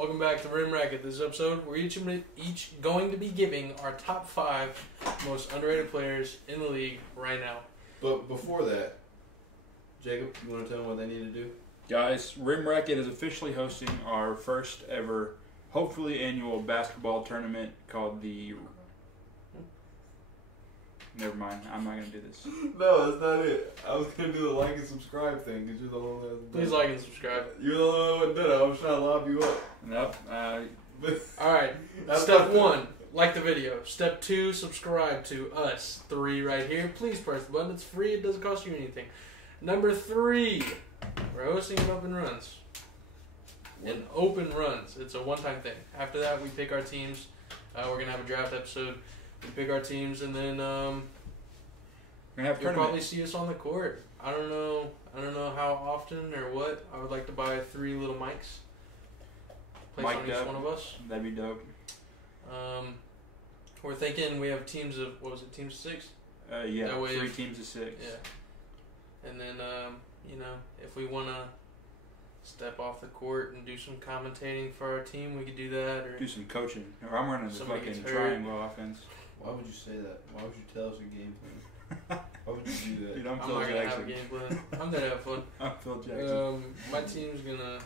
Welcome back to Rim Racket. This episode, we're each going to be giving our top 5 most underrated players in the league right now. But before that, Jacob, you want to tell them what they need to do? Guys, Rim Racket is officially hosting our first ever, hopefully annual basketball tournament called the... Never mind, I'm not going to do this. No, that's not it. I was going to do the like and subscribe thing because you're the only one that's done. Please like and subscribe. You're the only one that did it. I was trying to lob you up. Nope. Alright, step 1, like the video. Step 2, subscribe to us 3 right here. Please press the button. It's free. It doesn't cost you anything. Number 3, we're hosting an open runs. In open runs. It's a one-time thing. After that, we pick our teams. We're going to have a draft episode. We pick our teams, and then you'll probably see us on the court. I don't know how often or what. I would like to buy 3 little mics. Place on each one of us. That'd be dope. We're thinking we have teams of, what was it, teams of 6? Yeah, that way 3 teams of 6. Yeah. And then, if we want to step off the court and do some commentating for our team, we could do that. Or do some coaching. Or I'm running the fucking triangle offense. Why would you say that? Why would you tell us your game plan? Why would you do that? Dude, I'm not going to have a game plan. I'm there to have fun. I'm Phil Jackson. My team's going to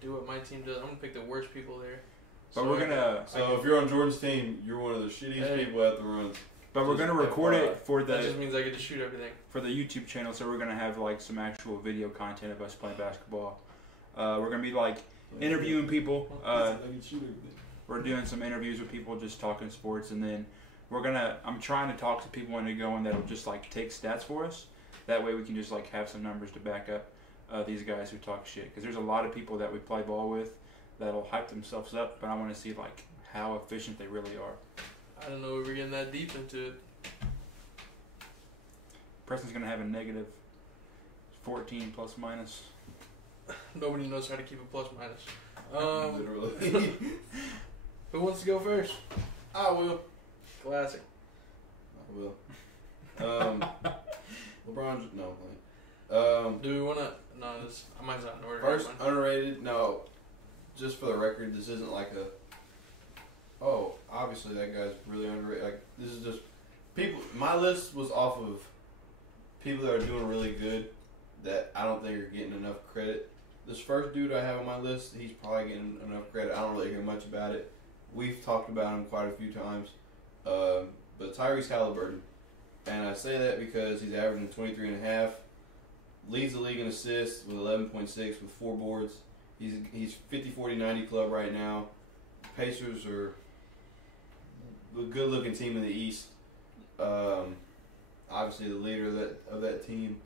do what my team does. I'm going to pick the worst people there. But we're going to... So if you're on Jordan's team, you're one of the shittiest people at the runs. But we're going to record it for the... That just means I get to shoot everything. For the YouTube channel, so we're going to have like some actual video content of us playing basketball. We're going to be like interviewing people. We're doing some interviews with people, just talking sports, and then I'm trying to talk to people when they go in that'll just like take stats for us. That way we can just like have some numbers to back up these guys who talk shit. Because there's a lot of people that we play ball with that'll hype themselves up, but I want to see like how efficient they really are. I don't know if we're getting that deep into it. Preston's going to have a negative 14 plus minus. Nobody knows how to keep a plus minus. Literally. Who wants to go first? I will. Classic. I will. LeBron, no. Do we want to? No, I might not in order. First, underrated. No, just for the record, this isn't like a. Oh, obviously that guy's really underrated. Like, this is just people. My list was off of people that are doing really good that I don't think are getting enough credit. This first dude I have on my list, he's probably getting enough credit. I don't really hear much about it. We've talked about him quite a few times. But Tyrese Halliburton. And I say that because he's averaging 23.5. Leads the league in assists with 11.6 with 4 boards. He's 50-40-90 club right now. Pacers are a good-looking team in the East. Obviously the leader of that team.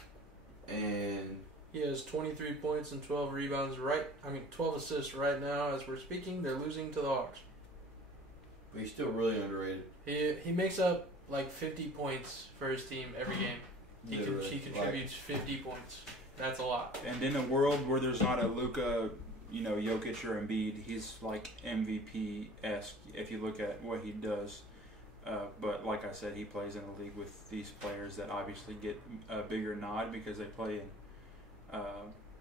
And he has 23 points and 12 rebounds 12 assists right now as we're speaking. They're losing to the Hawks. But he's still really underrated. He makes up like 50 points for his team every game. He contributes 50 points. That's a lot. And in a world where there's not a Luka, Jokic or Embiid, he's like MVP-esque if you look at what he does. But like I said, he plays in a league with these players that obviously get a bigger nod because they play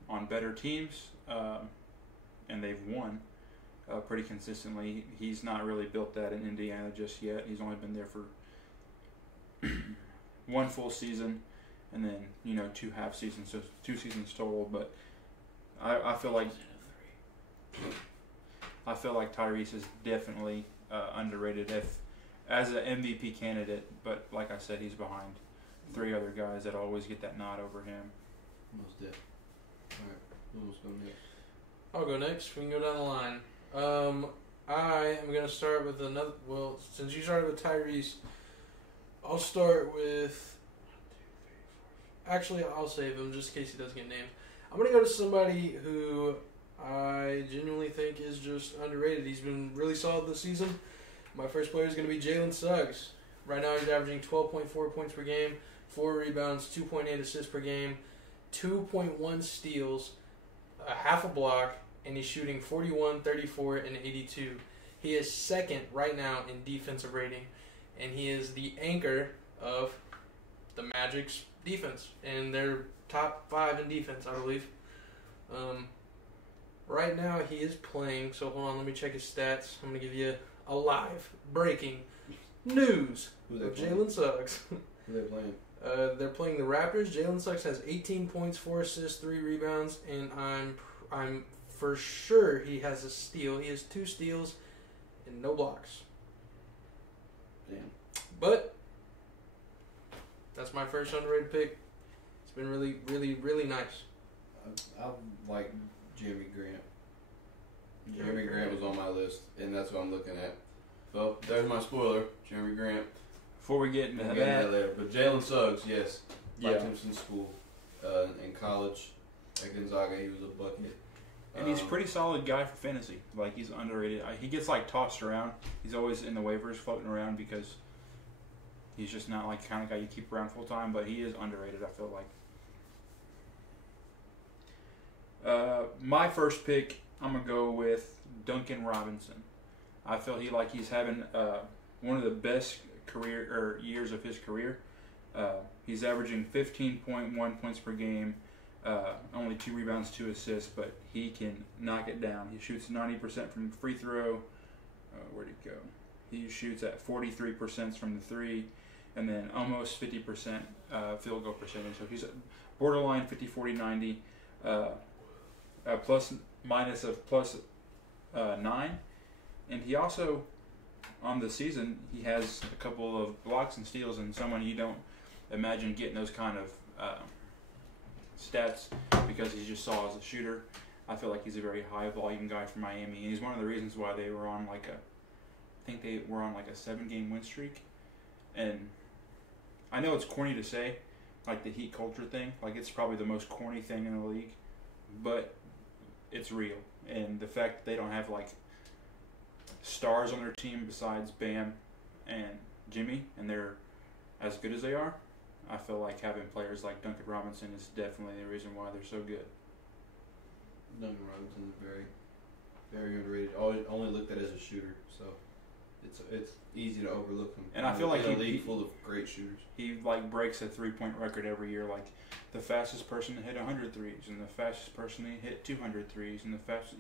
on better teams, and they've won pretty consistently. He's not really built that in Indiana just yet. He's only been there for 1 full season, and then 2 half seasons, so 2 seasons total. But I feel like Tyrese is definitely underrated as an MVP candidate. But like I said, he's behind 3 other guys that always get that nod over him. Almost dead. Alright, almost going next. I'll go next. We can go down the line. I am going to start with another. Well, since you started with Tyrese, I'll start with. Actually, I'll save him just in case he doesn't get named. I'm going to go to somebody who I genuinely think is just underrated. He's been really solid this season. My first player is going to be Jalen Suggs. Right now, he's averaging 12.4 points per game, 4 rebounds, 2.8 assists per game, 2.1 steals, a half a block, and he's shooting 41, 34, and 82. He is second right now in defensive rating, and he is the anchor of the Magic's defense, and they're top 5 in defense, I believe. Right now, he is playing. So hold on, let me check his stats. I'm gonna give you a live breaking news. Who they of playing? Jalen Suggs. Who they playing? They're playing the Raptors. Jalen Suggs has 18 points, 4 assists, 3 rebounds, and I'm for sure he has a steal. He has 2 steals and no blocks. Damn. But that's my first underrated pick. It's been really, really, really nice. I like Jeremy Grant. Jeremy Grant was on my list, and that's what I'm looking at. So there's my spoiler, Jeremy Grant. Before we get into We'll that, get into that later. But Jalen Suggs, yes, liked yeah, him since school. In college at Gonzaga, he was a bucket. and he's a pretty solid guy for fantasy. Like, he's underrated. He gets like tossed around. He's always in the waivers floating around because he's just not like the kind of guy you keep around full time. But he is underrated, I feel like. My first pick, I'm gonna go with Duncan Robinson. I feel he's having one of the best years of his career. He's averaging 15.1 points per game, only 2 rebounds, 2 assists, but he can knock it down. He shoots 90% from free throw. Where'd he go? He shoots at 43% from the 3, and then almost 50% field goal percentage. So he's borderline 50, 40, 90. Plus minus of plus 9, and he also on the season he has a couple of blocks and steals, and someone you don't imagine getting those kind of stats because he's just saw as a shooter. I feel like he's a very high volume guy for Miami, and he's one of the reasons why they were on like a 7-game win streak. And I know it's corny to say, like the Heat culture thing, like it's probably the most corny thing in the league, but it's real. And the fact that they don't have like stars on their team besides Bam and Jimmy, and they're as good as they are, I feel like having players like Duncan Robinson is definitely the reason why they're so good. Duncan Robinson is very, very underrated. Only looked at as a shooter, so it's easy to overlook him. And I feel like in a league full of great shooters. He like breaks a 3-point record every year, like the fastest person to hit 100 threes, and the fastest person to hit 200 threes, and the fastest,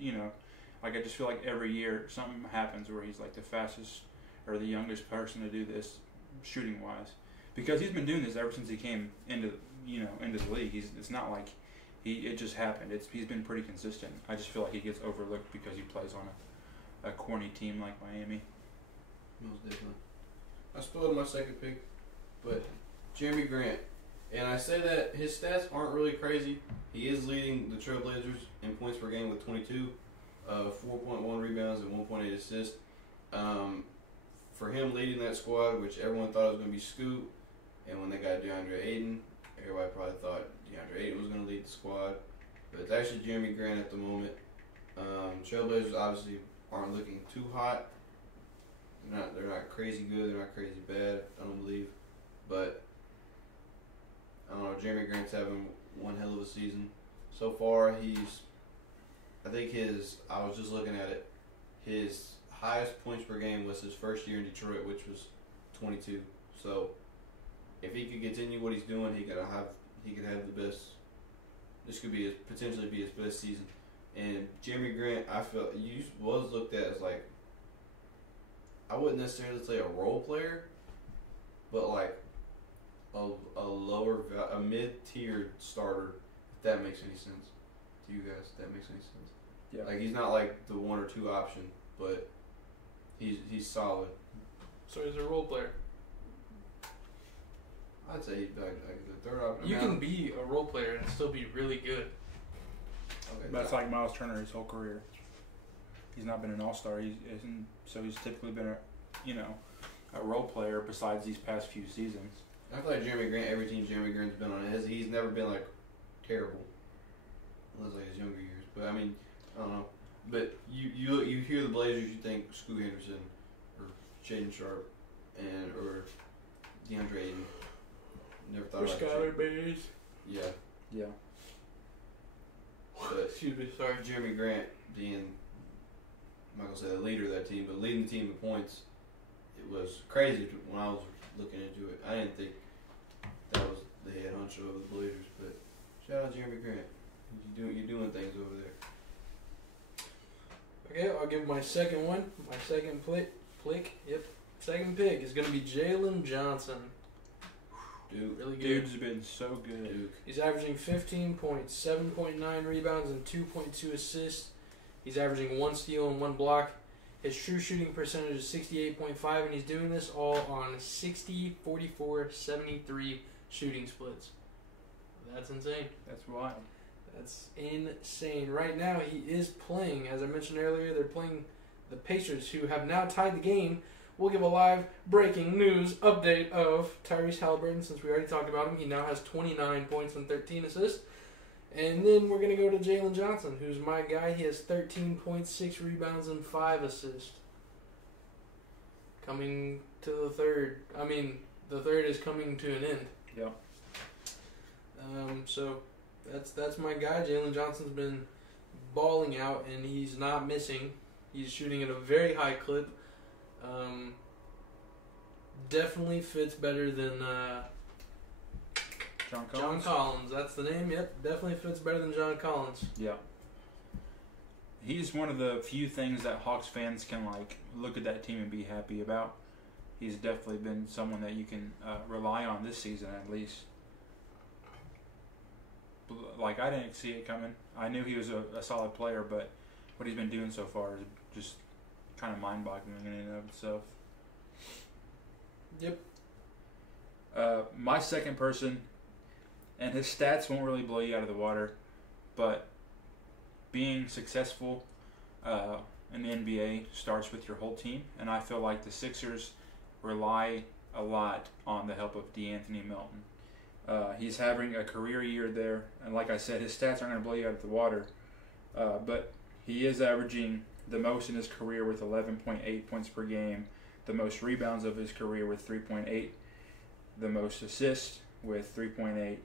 like I just feel like every year something happens where he's like the fastest or the youngest person to do this shooting wise, because he's been doing this ever since he came into the league. It's not like it just happened. He's been pretty consistent. I just feel like he gets overlooked because he plays on a corny team like Miami. Most definitely. I spoiled my second pick, but Jeremy Grant. And I say that his stats aren't really crazy. He is leading the Trailblazers in points per game with 22, 4.1 rebounds and 1.8 assists. For him leading that squad, which everyone thought was going to be Scoot, and when they got DeAndre Ayton, everybody probably thought DeAndre Ayton was going to lead the squad. But it's actually Jeremy Grant at the moment. Trailblazers obviously aren't looking too hot. They're not crazy good. They're not crazy bad. I don't believe, but I don't know. Jeremy Grant's having one hell of a season so far. I was just looking at it. His highest points per game was his first year in Detroit, which was 22. So if he could continue what he's doing, he could have the best. This could potentially be his best season. And Jeremy Grant, I feel was looked at as like, I wouldn't necessarily say a role player, but like a mid-tier starter, if that makes any sense to you guys. If that makes any sense. Yeah. Like he's not like the 1 or 2 option, but he's solid. So he's a role player. I'd say he'd be like the third option. You can be a role player and still be really good. Okay, That's like Miles Turner his whole career. He's not been an all-star. He's typically been a role player besides these past few seasons. I feel like Jeremy Grant, every team Jeremy Grant's been on, he's never been like terrible, unless like his younger years. But I mean, I don't know. But you hear the Blazers, you think Scoot Henderson or Shaedon Sharpe or DeAndre Ayton. Never thought about Skylar Bays. Yeah. Yeah. But Excuse me, sorry. Jeremy Grant being, I'm not gonna say the leader of that team, but leading the team in points, it was crazy when I was looking into it. I didn't think that was the head honcho of the Blazers, but shout out Jeremy Grant. You're doing things over there. Okay, I'll give my second one. My second second pick is going to be Jalen Johnson. Duke. Really good. Dude's been so good. Duke. He's averaging 15 points, 7.9 rebounds, and 2.2 assists. He's averaging 1 steal and 1 block. His true shooting percentage is 68.5, and he's doing this all on 60, 44, 73 shooting splits. That's insane. That's wild. That's insane. Right now, he is playing, as I mentioned earlier, they're playing the Pacers, who have now tied the game. We'll give a live breaking news update of Tyrese Halliburton, since we already talked about him. He now has 29 points and 13 assists. And then we're going to go to Jalen Johnson, who's my guy. He has 13 points, 6 rebounds, and 5 assists. Coming to the third. I mean, the third is coming to an end. Yeah. So that's my guy. Jalen Johnson's been balling out, and he's not missing. He's shooting at a very high clip. Definitely fits better than John Collins. John Collins. That's the name. Yep, definitely fits better than John Collins. Yeah. He's one of the few things that Hawks fans can like look at that team and be happy about. He's definitely been someone that you can rely on this season at least. Like, I didn't see it coming. I knew he was a solid player, but what he's been doing so far is just kind of mind-boggling in and of itself. Yep. My second person, and his stats won't really blow you out of the water, but being successful in the NBA starts with your whole team, and I feel like the Sixers rely a lot on the help of DeAnthony Melton. He's having a career year there, and like I said, his stats aren't going to blow you out of the water, but he is averaging the most in his career with 11.8 points per game, the most rebounds of his career with 3.8, the most assists with 3.8,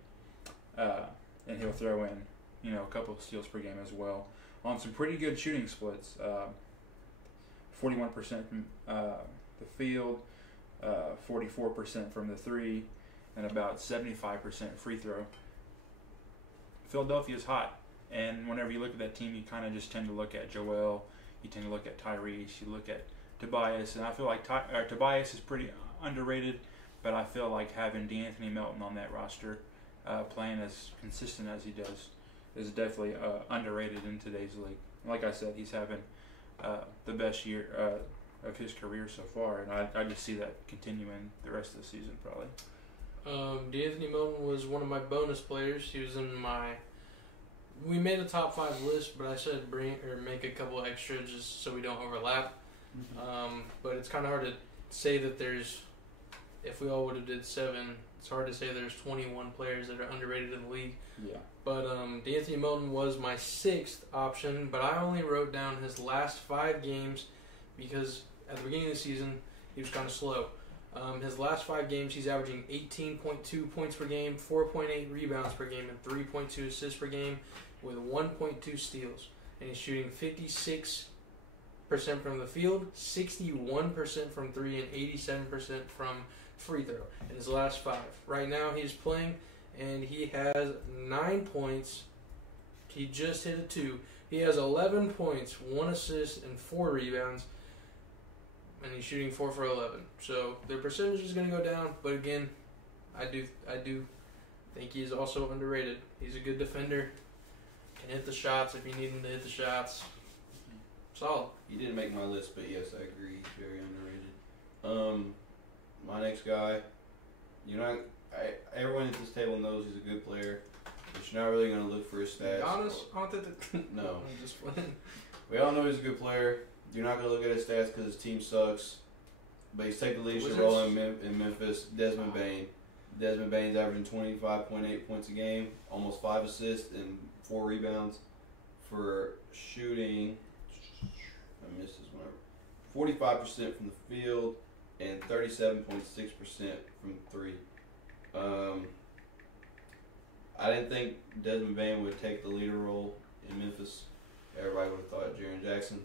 and he'll throw in, a couple of steals per game as well on some pretty good shooting splits. 41% from the field, 44% from the three, and about 75% free throw. Philadelphia's hot, and whenever you look at that team, you kind of just tend to look at Joel, you tend to look at Tyrese, you look at Tobias, and I feel like Tobias is pretty underrated, but I feel like having DeAnthony Melton on that roster, playing as consistent as he does, is definitely underrated in today's league. Like I said, he's having the best year of his career so far, and I just see that continuing the rest of the season probably. DeAnthony Melton was one of my bonus players. He was in my... We made a top 5 list, but I said make a couple extra just so we don't overlap. Mm-hmm. But it's kind of hard to say that there's... If we all would have did 7, it's hard to say there's 21 players that are underrated in the league. Yeah. But DeAnthony Melton was my 6th option, but I only wrote down his last 5 games because at the beginning of the season, he was kind of slow. His last 5 games, he's averaging 18.2 points per game, 4.8 rebounds per game, and 3.2 assists per game with 1.2 steals. And he's shooting 56% from the field, 61% from 3, and 87% from free throw in his last 5. Right now he's playing, and he has 9 points. He just hit a 2. He has 11 points, 1 assist, and 4 rebounds. And he's shooting 4 for 11. So their percentage is going to go down. But again, I do think he's also underrated. He's a good defender. Can hit the shots if you need him to hit the shots. Solid. He didn't make my list, but yes, I agree. He's very underrated. My next guy, everyone at this table knows he's a good player, but you're not really going to look for his stats. Giannis? No. I'm just playing. We all know he's a good player. You're not going to look at his stats because his team sucks. But he's taking the leadership role in Memphis. Desmond Bane. Desmond Bane's averaging 25.8 points a game, almost 5 assists and 4 rebounds for shooting. I missed this one. 45% from the field and 37.6% from 3. I didn't think Desmond Bane would take the leader role in Memphis. Everybody would have thought Jaren Jackson.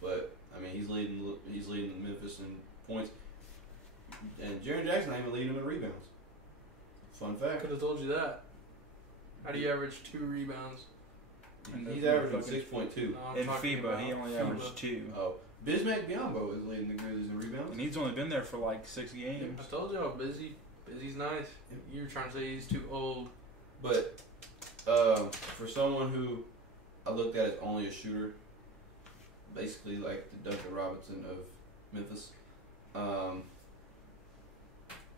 But I mean, he's leading Memphis in points, and Jaren Jackson ain't even leading him in rebounds. Fun I fact. could have told you that. How do you average 2 rebounds? He's averaging 6.2. In FIBA, he only averaged 2. Oh, Bismack Biyombo is leading the Grizzlies in rebounds. And he's only been there for like 6 games. I told y'all, Busy's nice. You were trying to say he's too old. But for someone who I looked at as only a shooter, basically like the Duncan Robinson of Memphis, I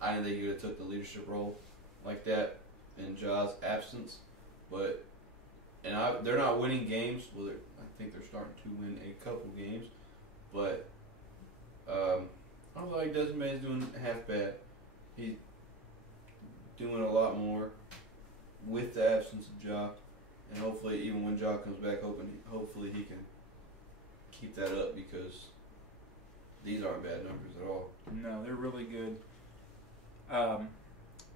didn't think he would have took the leadership role like that in Ja's absence. But they're not winning games. Well, I think they're starting to win a couple games, but I don't think Desmond Bane's doing half bad. He's doing a lot more with the absence of Ja, and hopefully, even when Ja comes back open, hopefully he can keep that up, because these aren't bad numbers at all. No, they're really good.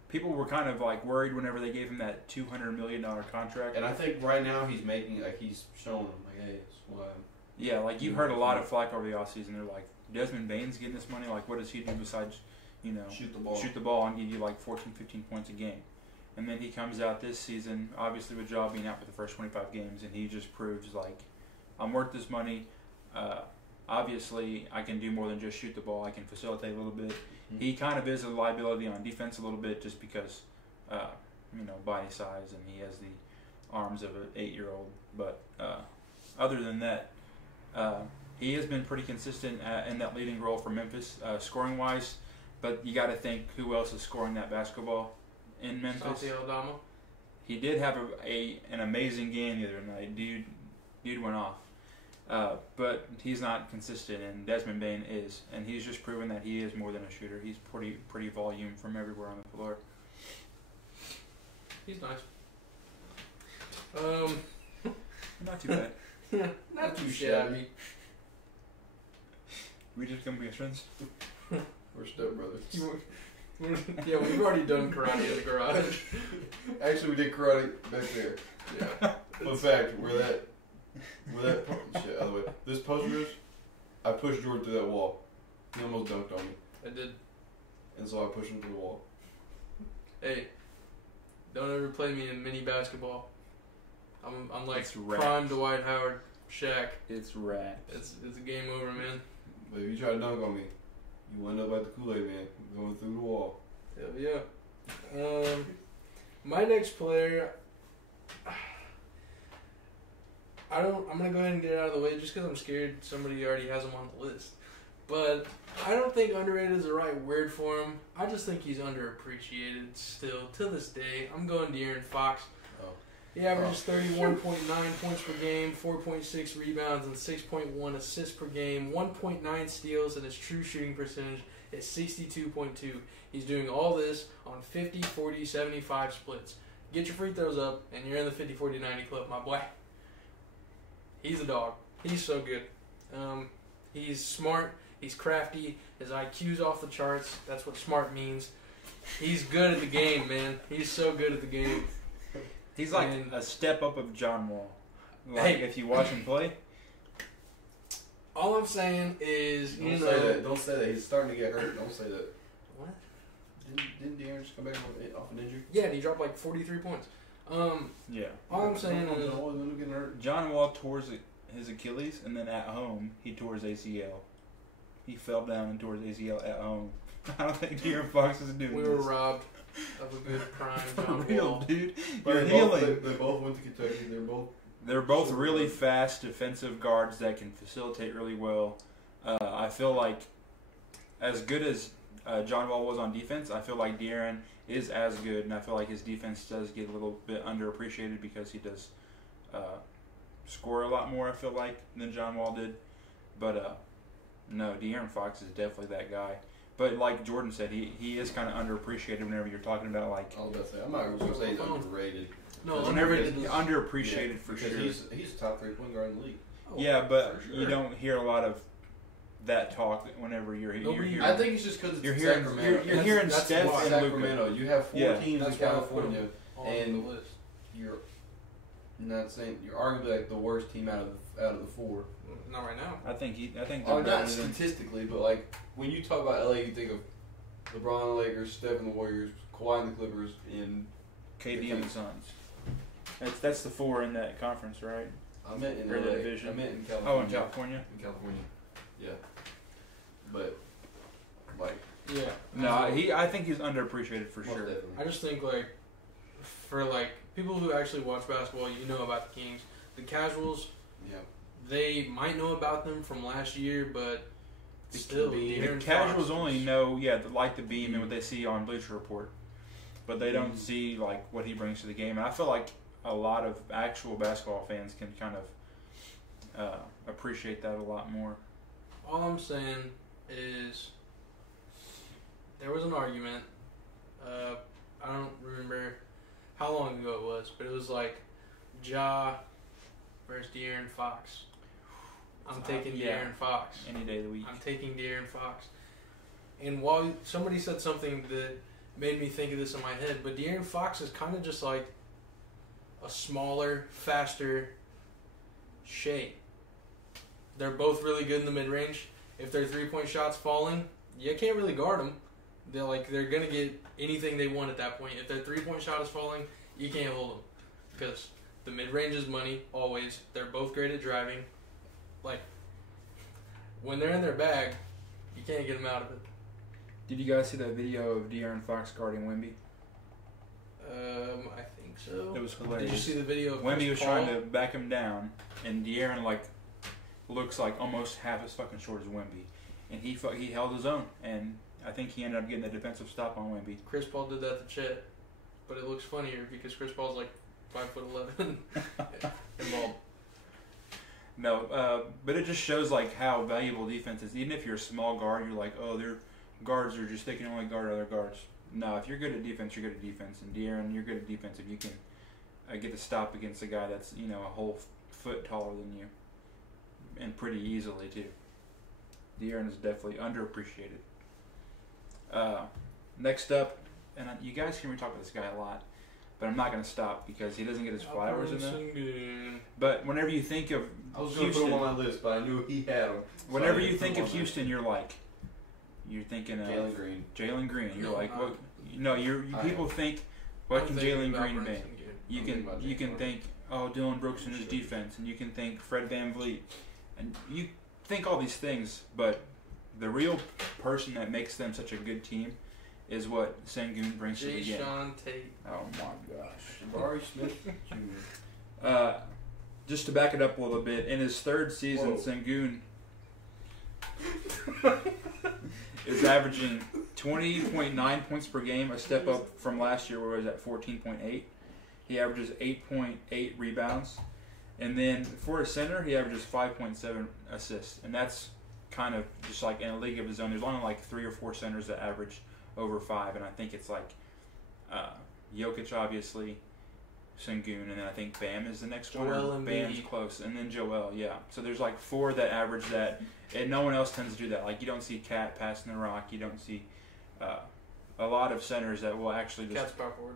People were kind of like worried whenever they gave him that $200 million contract. And I think right now he's making, like, he's showing them, like, hey, that's why I'm... Yeah, like you heard a lot of flack over the offseason. They're like, Desmond Bane's getting this money. Like, what does he do besides, shoot the ball and give you like 14, 15 points a game? And then he comes out this season, obviously with Ja being out for the first 25 games, and he just proves like, I'm worth this money. Obviously, I can do more than just shoot the ball. I can facilitate a little bit. Mm-hmm. He kind of is a liability on defense a little bit, just because, body size, and he has the arms of an 8-year-old. But other than that, he has been pretty consistent in that leading role for Memphis, scoring-wise. But you got to think, who else is scoring that basketball in Memphis? Santi Aldama. He did have an amazing game the other night. Dude went off. But he's not consistent, and Desmond Bane is, and he's just proven that he is more than a shooter. He's pretty volume from everywhere on the floor. He's nice. Not too bad. Not too shabby. We just gonna be friends. We're stepbrothers. Yeah, we've already done karate in the garage. Actually, we did karate back there. Yeah. Fun fact, where that shit, by the way, this post roast, I pushed Jordan through that wall. He almost dunked on me. I did. And so I pushed him through the wall. Hey, don't ever play me in mini basketball. I'm like It's prime Dwight Howard, Shaq. It's rad. It's a game over, man. But if you try to dunk on me, you end up like the Kool-Aid man, going through the wall. Hell yeah. My next player, I'm gonna go ahead and get it out of the way just because I'm scared somebody already has him on the list. But I don't think underrated is the right word for him. I just think he's underappreciated still to this day. I'm going De'Aaron Fox. Oh. He averages 31.9 points per game, 4.6 rebounds, and 6.1 assists per game, 1.9 steals, and his true shooting percentage is 62.2. He's doing all this on 50, 40, 75 splits. Get your free throws up, and you're in the 50, 40, 90 club, my boy. He's a dog. He's so good. He's smart. He's crafty. His IQ's off the charts. That's what smart means. He's good at the game, man. He's so good at the game. He's like a step up of John Wall. Like, if you watch him play. All I'm saying is, Don't say that. Don't say that. He's starting to get hurt. Don't say that. What? Didn't De'Aaron just come back off an injury? Yeah, and he dropped like 43 points. Yeah. All I'm saying is, getting hurt. John Wall tore his Achilles, and then at home he tore his ACL. He fell down and tore his ACL at home. I don't think De'Aaron Fox is doing we this. were robbed of a good prime John Real, Wall. dude. But You're they healing. They both went to Kentucky. They're both really fast defensive guards that can facilitate really well. I feel like as good as John Wall was on defense, I feel like De'Aaron is as good, and I feel like his defense does get a little bit underappreciated because he does score a lot more, I feel like, than John Wall did. But no, De'Aaron Fox is definitely that guy. But like Jordan said, he is kind of underappreciated whenever you're talking about like. I was about to say, I'm not going to say he's underrated. No, whenever underappreciated for because sure. He's a top 3 point guard in the league. Oh, Yeah, but for sure. you don't hear a lot of that talk whenever you're hearing. I think it's just because it's You're hearing- Sacramento. you're hearing That's Steph why. and Sacramento. You have 4 Yeah. teams in That's why I put California, him on and the list. you're not saying you're arguably like the worst team out of the 4. Not right now. I think they're Oh, better not than- statistically, but like when you talk about LA, you think of LeBron and the Lakers, Steph and the Warriors, Kawhi and the Clippers, and KD and the Suns. That's the 4 in that conference, right? I meant in Or the LA. division. I meant in California. Oh, in California. In California. Yeah. But like. Yeah. No, I think he's underappreciated for sure. Definitely. I just think like for like people who actually watch basketball, you know about the Kings. The casuals, Yeah. they might know about them from last year, but still, The De'Aaron casuals Fox only is- know, like the beam and what they see on Bleacher Report, but they don't see like what he brings to the game. And I feel like a lot of actual basketball fans can kind of appreciate that a lot more. All I'm saying is there was an argument. I don't remember how long ago it was, but it was like Ja versus De'Aaron Fox. I'm taking yeah. De'Aaron Fox. Any day of the week. I'm taking De'Aaron Fox. And while somebody said something that made me think of this in my head, but De'Aaron Fox is kind of just like a smaller, faster Shea. They're both really good in the mid-range. If their three-point shot's falling, you can't really guard them. They're gonna get anything they want at that point. If their three-point shot is falling, you can't hold them because the mid-range is money always. They're both great at driving. Like when they're in their bag, you can't get them out of it. Did you guys see that video of De'Aaron Fox guarding Wemby? I think so. It was hilarious. Did you see the video of Wemby Chris was Paul? trying to back him down, and De'Aaron looks like almost half as fucking short as Wemby, and he held his own, and I think he ended up getting a defensive stop on Wemby. Chris Paul did that to Chet, but it looks funnier because Chris Paul's like 5'11" and bald. No, but it just shows like how valuable defense is. Even if you're a small guard, you're like, oh, their guards are just they can only guard other guards. No, if you're good at defense, you're good at defense. And De'Aaron, you're good at defense if you can get the stop against a guy that's a whole foot taller than you, and pretty easily too. De'Aaron is definitely underappreciated. Next up, and you guys hear me talk about this guy a lot, but I'm not going to stop because he doesn't get his flowers in there. But whenever you think of I was going to Houston, put him on my list, but I knew he had him. whenever you think of Houston, you're thinking of Jalen Green. Jalen Green. You're No, like, I'm- what? No, people think, what can Jalen Green be? You I'm can thinking about you Jalen can Green. think, oh, Dylan Brooks and his defense, and you can think Fred VanVleet, and you think all these things, but the real person that makes them such a good team is what Sengun brings to the game. Sean Tate. Oh my gosh. Jabari Smith Jr. Just to back it up a little bit, in his third season, Whoa. Sengun is averaging 20.9 points per game, a step up from last year where he was at 14.8. He averages 8.8 rebounds. And then for a center, he averages 5.7 assists. And that's kind of just like in a league of his own. There's only like 3 or 4 centers that average over 5. And I think it's like Jokic, obviously, Sengun, and then I think Bam is the next one. Joel Embiid. Bam's close. And then Joel, yeah. So there's like 4 that average that. And no one else tends to do that. Like you don't see Cat passing the rock. You don't see a lot of centers that will actually just. Cat's power forward.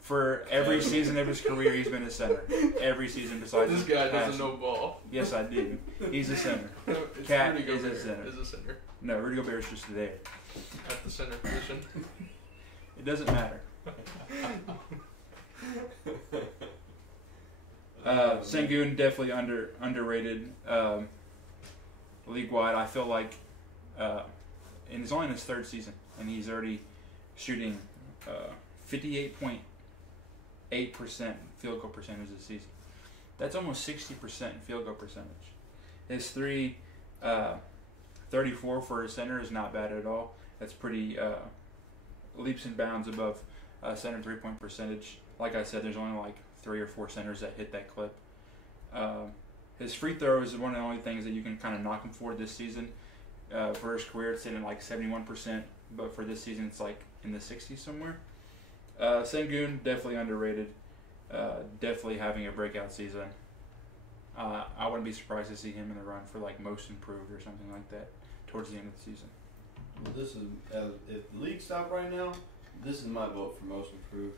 For every season of his career, he's been a center. Every season besides. This guy passing. doesn't know ball. Yes, I do. He's a center. It's Cat Rudy is a Gobert center. Is a center No, Rudy Gobert's just there. at the center position. It doesn't matter. Sengun definitely underrated league wide. I feel like, and he's only in his 3rd season, and he's already shooting 58.8% field goal percentage this season. That's almost 60% field goal percentage. His 34 for a center is not bad at all. That's pretty leaps and bounds above center 3-point percentage. Like I said, there's only like 3 or 4 centers that hit that clip. His free throw is one of the only things that you can kind of knock him for this season. For his career, it's sitting at like 71%, but for this season, it's like in the 60s somewhere. Sengun, definitely underrated. Definitely having a breakout season. I wouldn't be surprised to see him in the run for like most improved or something like that towards the end of the season. Well, this is if the league stopped right now, this is my vote for most improved,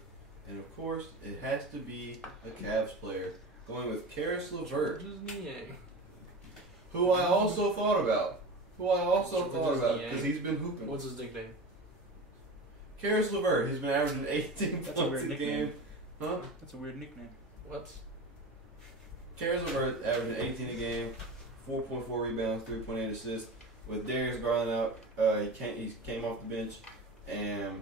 and of course it has to be a Cavs player, going with Karis LeVert, who I also thought about. Because he's been hooping. What's his nickname? Karis LeVert, he's been averaging 18 That's a points weird a nickname. game, Huh? That's a weird nickname. What? Caris LeVert averaging 18 a game, 4.4 rebounds, 3.8 assists. With Darius Garland out, he came off the bench and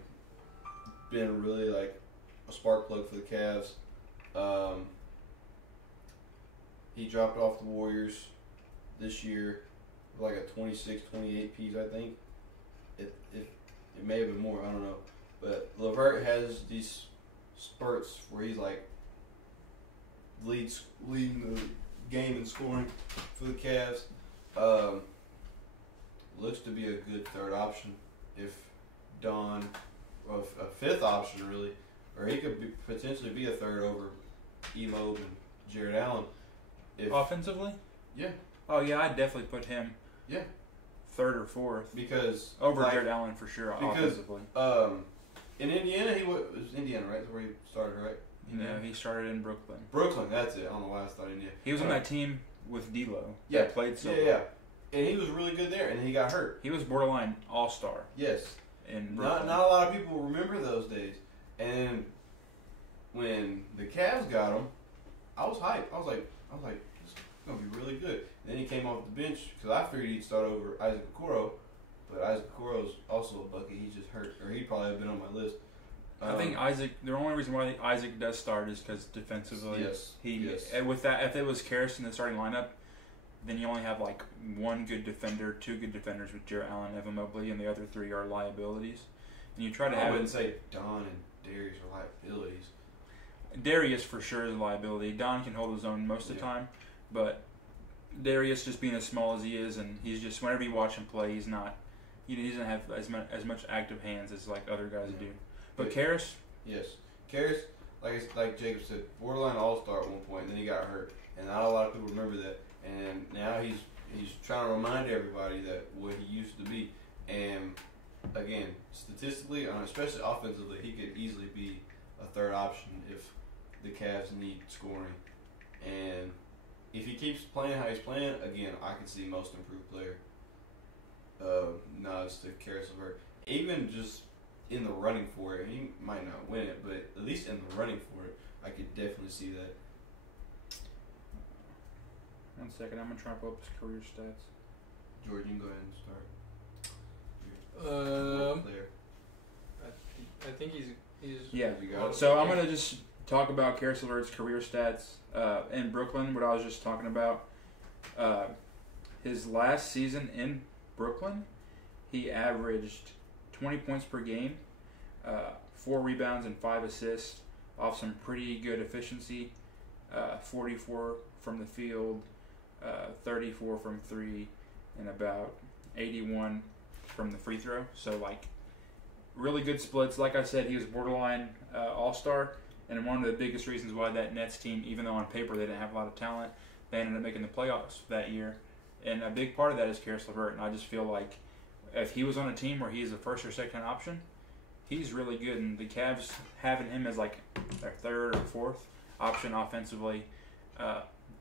been really like a spark plug for the Cavs. He dropped off the Warriors this year with like a 26, 28 piece, I think. It may have been more, I don't know. But LeVert has these spurts where he's like leading the game in scoring for the Cavs. Looks to be a good third option if Don, or a fifth option really, or he could potentially be a third over Emo and Jared Allen. Offensively? Yeah. Oh yeah, I'd definitely put him. Yeah. Third or fourth. Because over Jared Allen for sure. Offensively. In Indiana, it was Indiana, right? That's where he started, right? No, he started in Brooklyn. Brooklyn, that's it. I don't know why I thought Indiana. He was on that team with D'Lo. Yeah, that played so well. Yeah. And he was really good there, and he got hurt. He was borderline all-star. Yes. In Brooklyn. Not a lot of people remember those days. And when the Cavs got him, I was hyped. I was like, this is gonna be really good. And then he came off the bench because I figured he'd start over Isaac Okoro, but Isaac Okoro's also a bucket. He just hurt, or he'd probably have been on my list. I think Isaac. The only reason why Isaac does start is because defensively, with that, if it was Caris in the starting lineup, then you only have like one good defender, two good defenders with Jared Allen, Evan Mobley, and the other three are liabilities. And you try to have. I wouldn't say Don and Darius are liabilities. Darius for sure is a liability. Don can hold his own most of the time, but Darius just being as small as he is, and he's just whenever you watch him play, he doesn't have as much active hands as like other guys do. But Caris? Yes. Caris, like Jacob said, borderline all-star at one point, and then he got hurt. And not a lot of people remember that. And now he's trying to remind everybody that what he used to be. And, again, statistically, especially offensively, he could easily be a third option if the Cavs need scoring. And if he keeps playing how he's playing, again, I could see most improved player. Nods to Caris LeVert. Even just in the running for it, he might not win it, but at least in the running for it, I could definitely see that. 1 second, I'm gonna try to pull up his career stats. George, you can go ahead and start. I think he's yeah. So I'm gonna just talk about Caris LeVert's career stats in Brooklyn. What I was just talking about. His last season in Brooklyn, he averaged 20 points per game, 4 rebounds and 5 assists off some pretty good efficiency, 44 from the field, 34 from 3, and about 81 from the free throw. So, like, really good splits. Like I said, he was borderline all-star, and one of the biggest reasons why that Nets team, even though on paper they didn't have a lot of talent, they ended up making the playoffs that year. And a big part of that is Caris LeVert, and I just feel like if he was on a team where he's a first or second option, he's really good. And the Cavs having him as like their third or fourth option offensively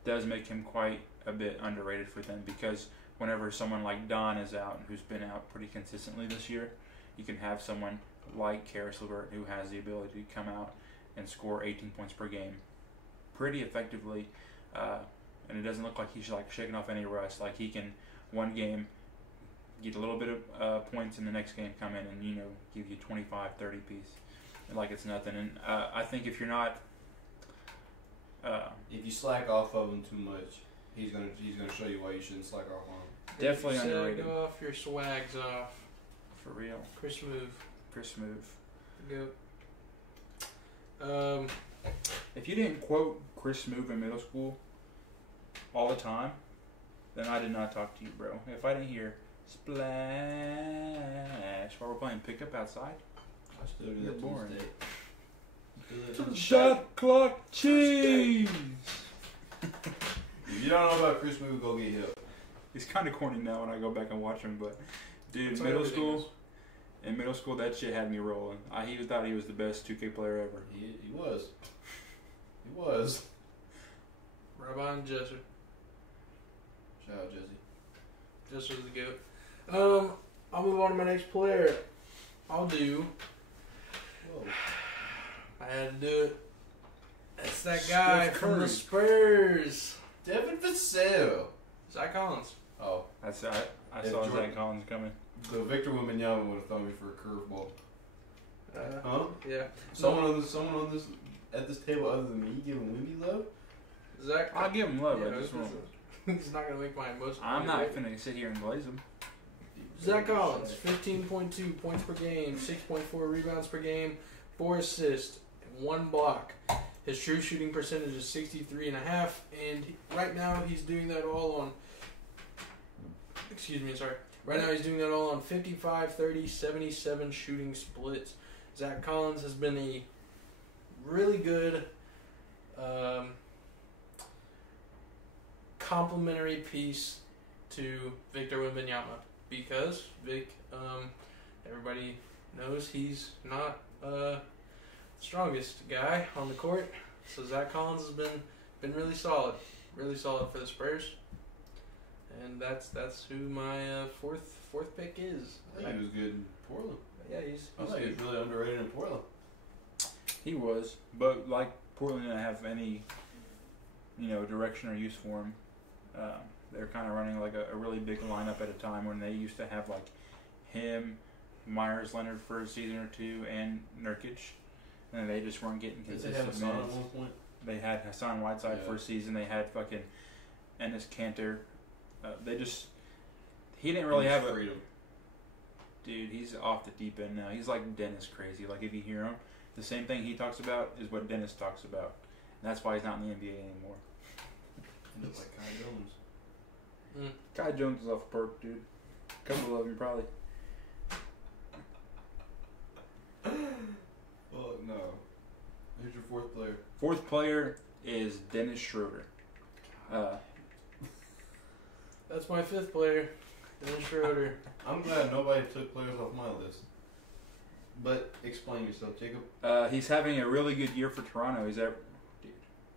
does make him quite a bit underrated for them, because whenever someone like Don is out, who's been out pretty consistently this year, you can have someone like Caris LeVert who has the ability to come out and score 18 points per game pretty effectively, and it doesn't look like he's like shaking off any rust. Like he can one game get a little bit of points, and the next game come in and give you 25, 30 piece, like it's nothing. And I think if you're not, if you slack off of him too much, he's gonna show you why you shouldn't slack off on him. Definitely underrated. Sag off, your swag's off. For real. Chris Move. Go. If you didn't quote Chris Move in middle school all the time, then I did not talk to you, bro. If I didn't hear splash while we're playing pickup outside, I still do that boring. Shot clock cheese. If you don't know about Chris Move, go get help. He's kind of corny now when I go back and watch him, but dude, in middle school, that shit had me rolling. He thought he was the best 2K player ever. He was. He was. Rabon Jesser. Shout out Jesse. Jesser's the goat. I'll move on to my next player. I'll do. Whoa. I had to do it. That's that guy Steph from the Curry. Spurs. Devin Vassell. Zach Collins. Oh, I saw If Zach Jordan- Collins coming. the Victor Wembanyama would have thrown me for a curveball. Huh? Yeah. Someone on this at this table other than me giving Wemby love? Zach. I'll give him love. Yeah, I just won't. he's not gonna make my most. I'm not finna sit here and glaze him. Zach Collins, 15.2 points per game, 6.4 rebounds per game, 4 assists, and 1 block. His true shooting percentage is 63.5, and right now he's doing that all on. Excuse me, sorry. Right now he's doing that all on 55, 30, 77 shooting splits. Zach Collins has been a really good complementary piece to Victor Wembanyama because Vic, everybody knows he's not the strongest guy on the court. So Zach Collins has been really solid for the Spurs, and that's who my fourth pick is. I think he was good in Portland. Yeah, he's I think good. he's really underrated in Portland. He was, but like Portland didn't have any, direction or use for him. They're kind of running like a really big lineup at a time when they used to have like him, Myers Leonard for a season or two, and Nurkic, and they just weren't getting Did they consistent have Hassan at minutes. one point? They had Hassan Whiteside Yeah. for a season. They had fucking Enes Kanter. He didn't really have a freedom. dude. He's off the deep end now. He's like Dennis crazy. Like if you hear him, the same thing he talks about is what Dennis talks about, and that's why he's not in the NBA anymore. He looked like Kai Jones. Kai Jones is off a perk, dude. Couple of them probably. Well, no. Who's your fourth player? Fourth player is Dennis Schroeder. That's my fifth player, Dennis Schroeder. I'm glad nobody took players off my list. But explain yourself, Jacob. He's having a really good year for Toronto. Dude,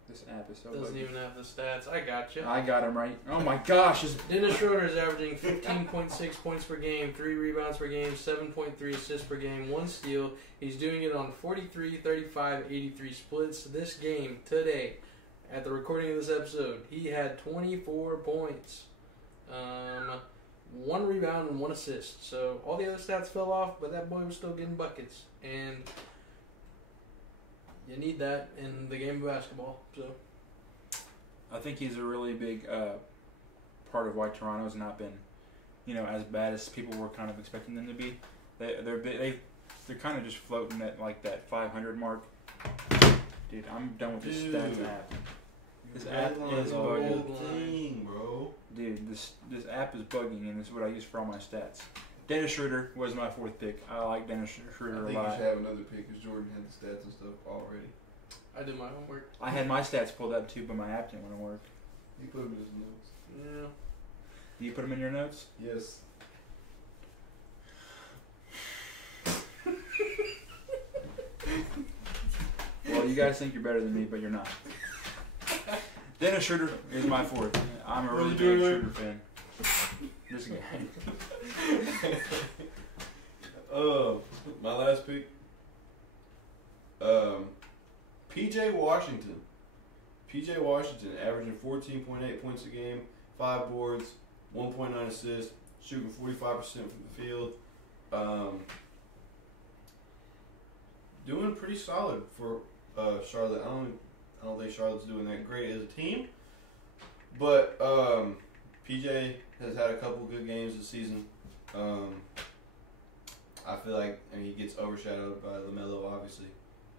this app is so Doesn't buggy. even have the stats. I got you. I got him right. Oh my gosh! Dennis Schroeder is averaging 15.6 points per game, 3 rebounds per game, 7.3 assists per game, 1 steal. He's doing it on 43, 35, 83 splits. This game, today, at the recording of this episode, he had 24 points, 1 rebound, and 1 assist. So all the other stats fell off, but that boy was still getting buckets. And you need that in the game of basketball. So I think he's a really big part of why Toronto's not been, as bad as people were kind of expecting them to be. They're kind of just floating at like that 500 mark. Dude, I'm done with this stats app. This app is the bugging. whole thing, bro. Dude, this app is bugging, and this is what I use for all my stats. Dennis Schroeder was my fourth pick. I like Dennis I Schroeder a think you lot. should have another pick because Jordan had the stats and stuff already. I did my homework. I had my stats pulled up too, but my app didn't want to work. He put him in his notes. Yeah. Do you put them in your notes? Yes. Well, you guys think you're better than me, but you're not. Dennis Schroeder is my fourth. I'm a really big Schroeder fan. This guy. My last pick. PJ Washington. PJ Washington averaging 14.8 points a game, 5 boards, 1.9 assists, shooting 45% from the field. Doing pretty solid for Charlotte. I don't think Charlotte's doing that great as a team, but PJ has had a couple good games this season. I feel like he gets overshadowed by LaMelo, obviously.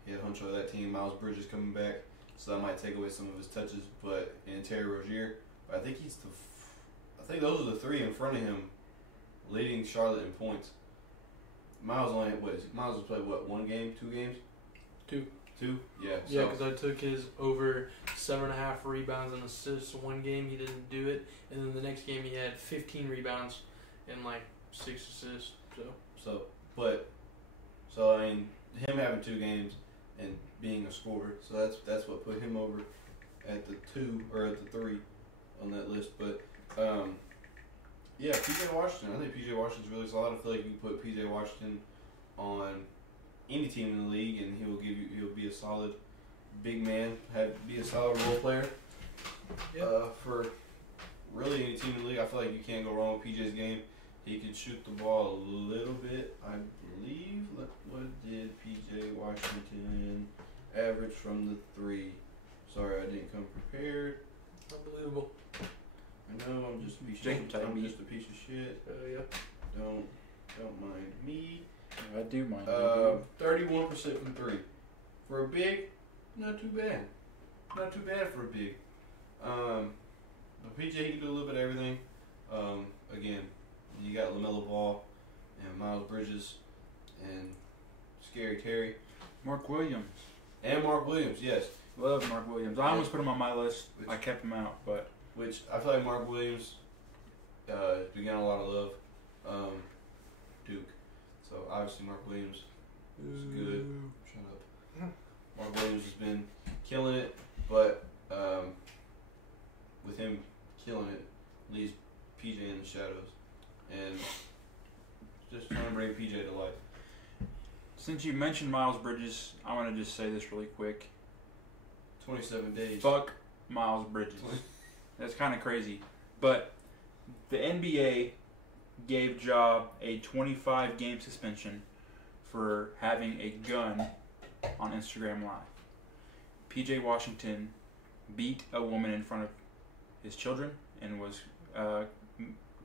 He had Huncho of that team. Miles Bridges coming back, so that might take away some of his touches. But and Terry Rozier, but I think I think those are the 3 in front of him, leading Charlotte in points. Miles Miles has played 1 game, 2 games? 2. 2? Yeah. Yeah, because I took his over 7.5 rebounds and assists. 1 game he didn't do it, and then the next game he had 15 rebounds and like 6 assists. So I mean, him having 2 games and being a scorer, so that's what put him over at the 2 or at the 3 on that list. But yeah, PJ Washington. I think PJ Washington's really solid. I feel like you can put PJ Washington on any team in the league, and he'll be a solid big man, be a solid role player. Yep. For really any team in the league, I feel like you can't go wrong with PJ's game. He can shoot the ball a little bit, I believe. What did PJ Washington average from the 3? Sorry, I didn't come prepared. Unbelievable. I know I'm just a piece of shit. Yeah. Don't mind me. I do mind. 31% from 3. For a big, not too bad. Not too bad for a big. But PJ, he can do a little bit of everything. Again, you got LaMelo Ball and Miles Bridges and Scary Terry. Mark Williams. And Mark Williams, yes. Love Mark Williams. I almost put him on my list. I kept him out, but... Which, I feel like Mark Williams has been getting a lot of love. Duke. So, obviously, Mark Williams is good. Shut up. Mark Williams has been killing it, but with him killing it, leaves PJ in the shadows. And just trying to bring PJ to life. Since you mentioned Miles Bridges, I want to just say this really quick. 27 days. Fuck Miles Bridges. That's kind of crazy. But the NBA gave Ja a 25-game suspension for having a gun on Instagram Live. PJ Washington beat a woman in front of his children and was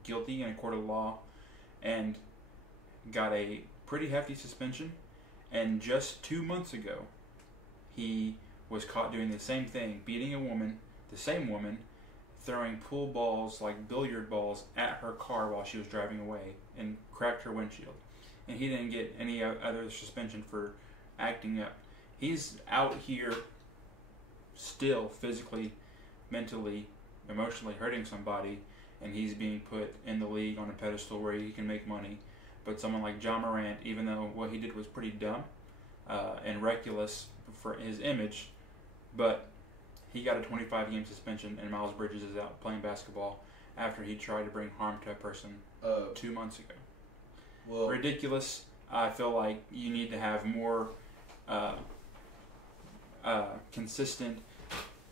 guilty in a court of law and got a pretty hefty suspension. And just 2 months ago, he was caught doing the same thing, beating a woman, the same woman, throwing pool balls like billiard balls at her car while she was driving away and cracked her windshield. And he didn't get any other suspension for acting up. He's out here still physically, mentally, emotionally hurting somebody, and he's being put in the league on a pedestal where he can make money. But someone like Ja Morant, even though what he did was pretty dumb and reckless for his image, but he got a 25-game suspension, and Miles Bridges is out playing basketball after he tried to bring harm to a person 2 months ago. Well, ridiculous. I feel like you need to have more consistent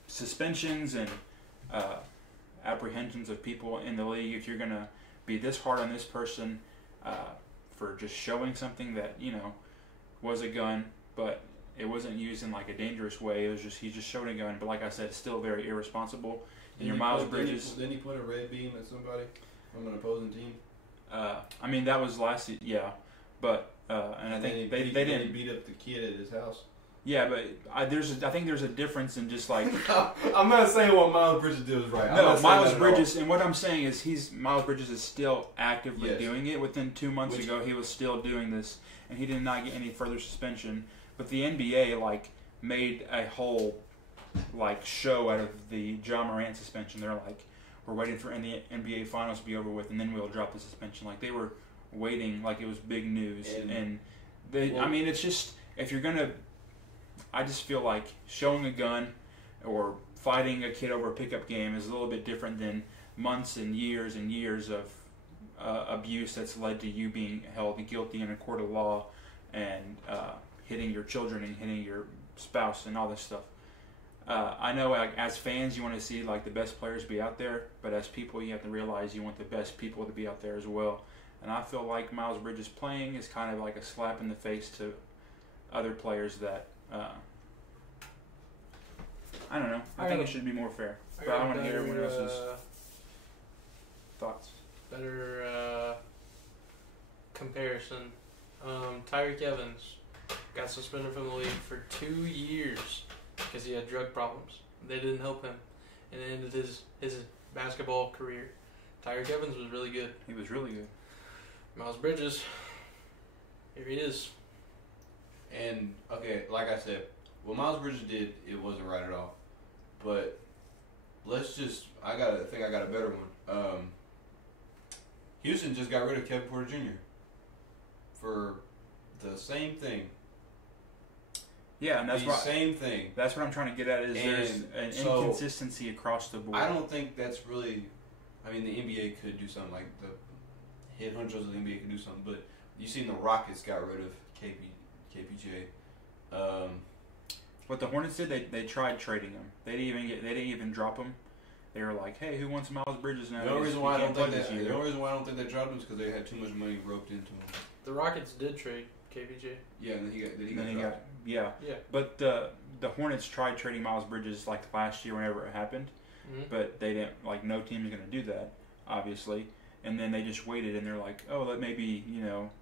suspensions and apprehensions of people in the league. If you're going to be this hard on this person for just showing something that, was a gun, but it wasn't used in like a dangerous way. It was just, he just showed a gun, but like I said, it's still very irresponsible. And your Miles Bridges... Didn't he point a red beam at somebody from an opposing team? I mean, that was last season, yeah. But, and I think they didn't... He beat up the kid at his house. Yeah, but I think there's a difference in just like... I'm not saying what Miles Bridges did was right. No, Miles Bridges, and what I'm saying is Miles Bridges is still actively doing it. Within 2 months ago, he was still doing this, and he did not get any further suspension. But the NBA, made a whole, show out of the Ja Morant suspension. They're like, we're waiting for the NBA Finals to be over with, and then we'll drop the suspension. Like, they were waiting like it was big news. It's just, if you're going to... I just feel like showing a gun or fighting a kid over a pickup game is a little bit different than months and years of abuse that's led to you being held guilty in a court of law and hitting your children and hitting your spouse and all this stuff. I know as fans you want to see the best players be out there, but as people you have to realize you want the best people to be out there as well. And I feel like Miles Bridges playing is kind of like a slap in the face to other players that I don't know. I think it should be more fair. But I want to hear everyone else's thoughts. Better comparison. Tyreek Evans got suspended from the league for 2 years because he had drug problems. They didn't help him, and it ended his basketball career. Tyreek Evans was really good. He was really good. Miles Bridges, here he is. And, okay, like I said, what Miles Bridges did, it wasn't right at all. But I think I got a better one. Houston just got rid of Kevin Porter Jr. for the same thing. Yeah, and that's same thing. That's what I'm trying to get at is there's an inconsistency across the board. I don't think that's really... I mean, the NBA could do something like the head honchos of the NBA could do something, but you seen the Rockets got rid of KPJ. what the Hornets did, they tried trading him. They didn't even drop him. They were like, hey, who wants Miles Bridges now? The only reason why I don't think they dropped him is because they had too much money roped into him. The Rockets did trade KPJ. Yeah, and then he got yeah. But the Hornets tried trading Miles Bridges like last year whenever it happened, but they didn't. Like, no team is going to do that, obviously. And then they just waited, and they're like, oh, that maybe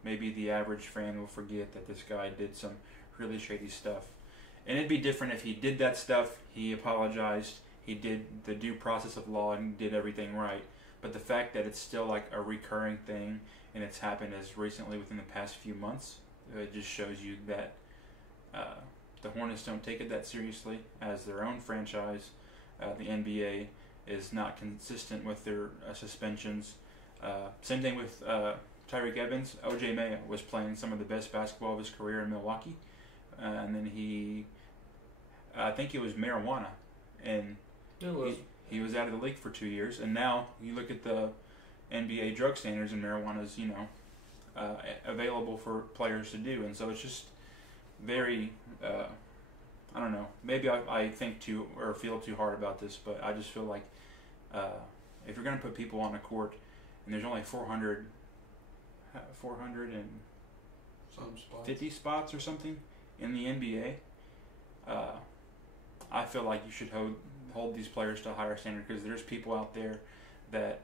the average fan will forget that this guy did some really shady stuff. And it'd be different if he did that stuff, he apologized, he did the due process of law and did everything right. But the fact that it's still like a recurring thing and it's happened as recently within the past few months, it just shows you that the Hornets don't take it that seriously as their own franchise. The NBA is not consistent with their suspensions. Same thing with Tyreke Evans. O.J. Mayo was playing some of the best basketball of his career in Milwaukee. And then I think it was marijuana. And he was out of the league for 2 years. And now you look at the NBA drug standards, and marijuana is, available for players to do. And so it's just very, I don't know. Maybe I think too or feel too hard about this, but I just feel like if you're going to put people on a court and there's only 450 spots or something in the NBA, I feel like you should hold these players to a higher standard, because there's people out there that,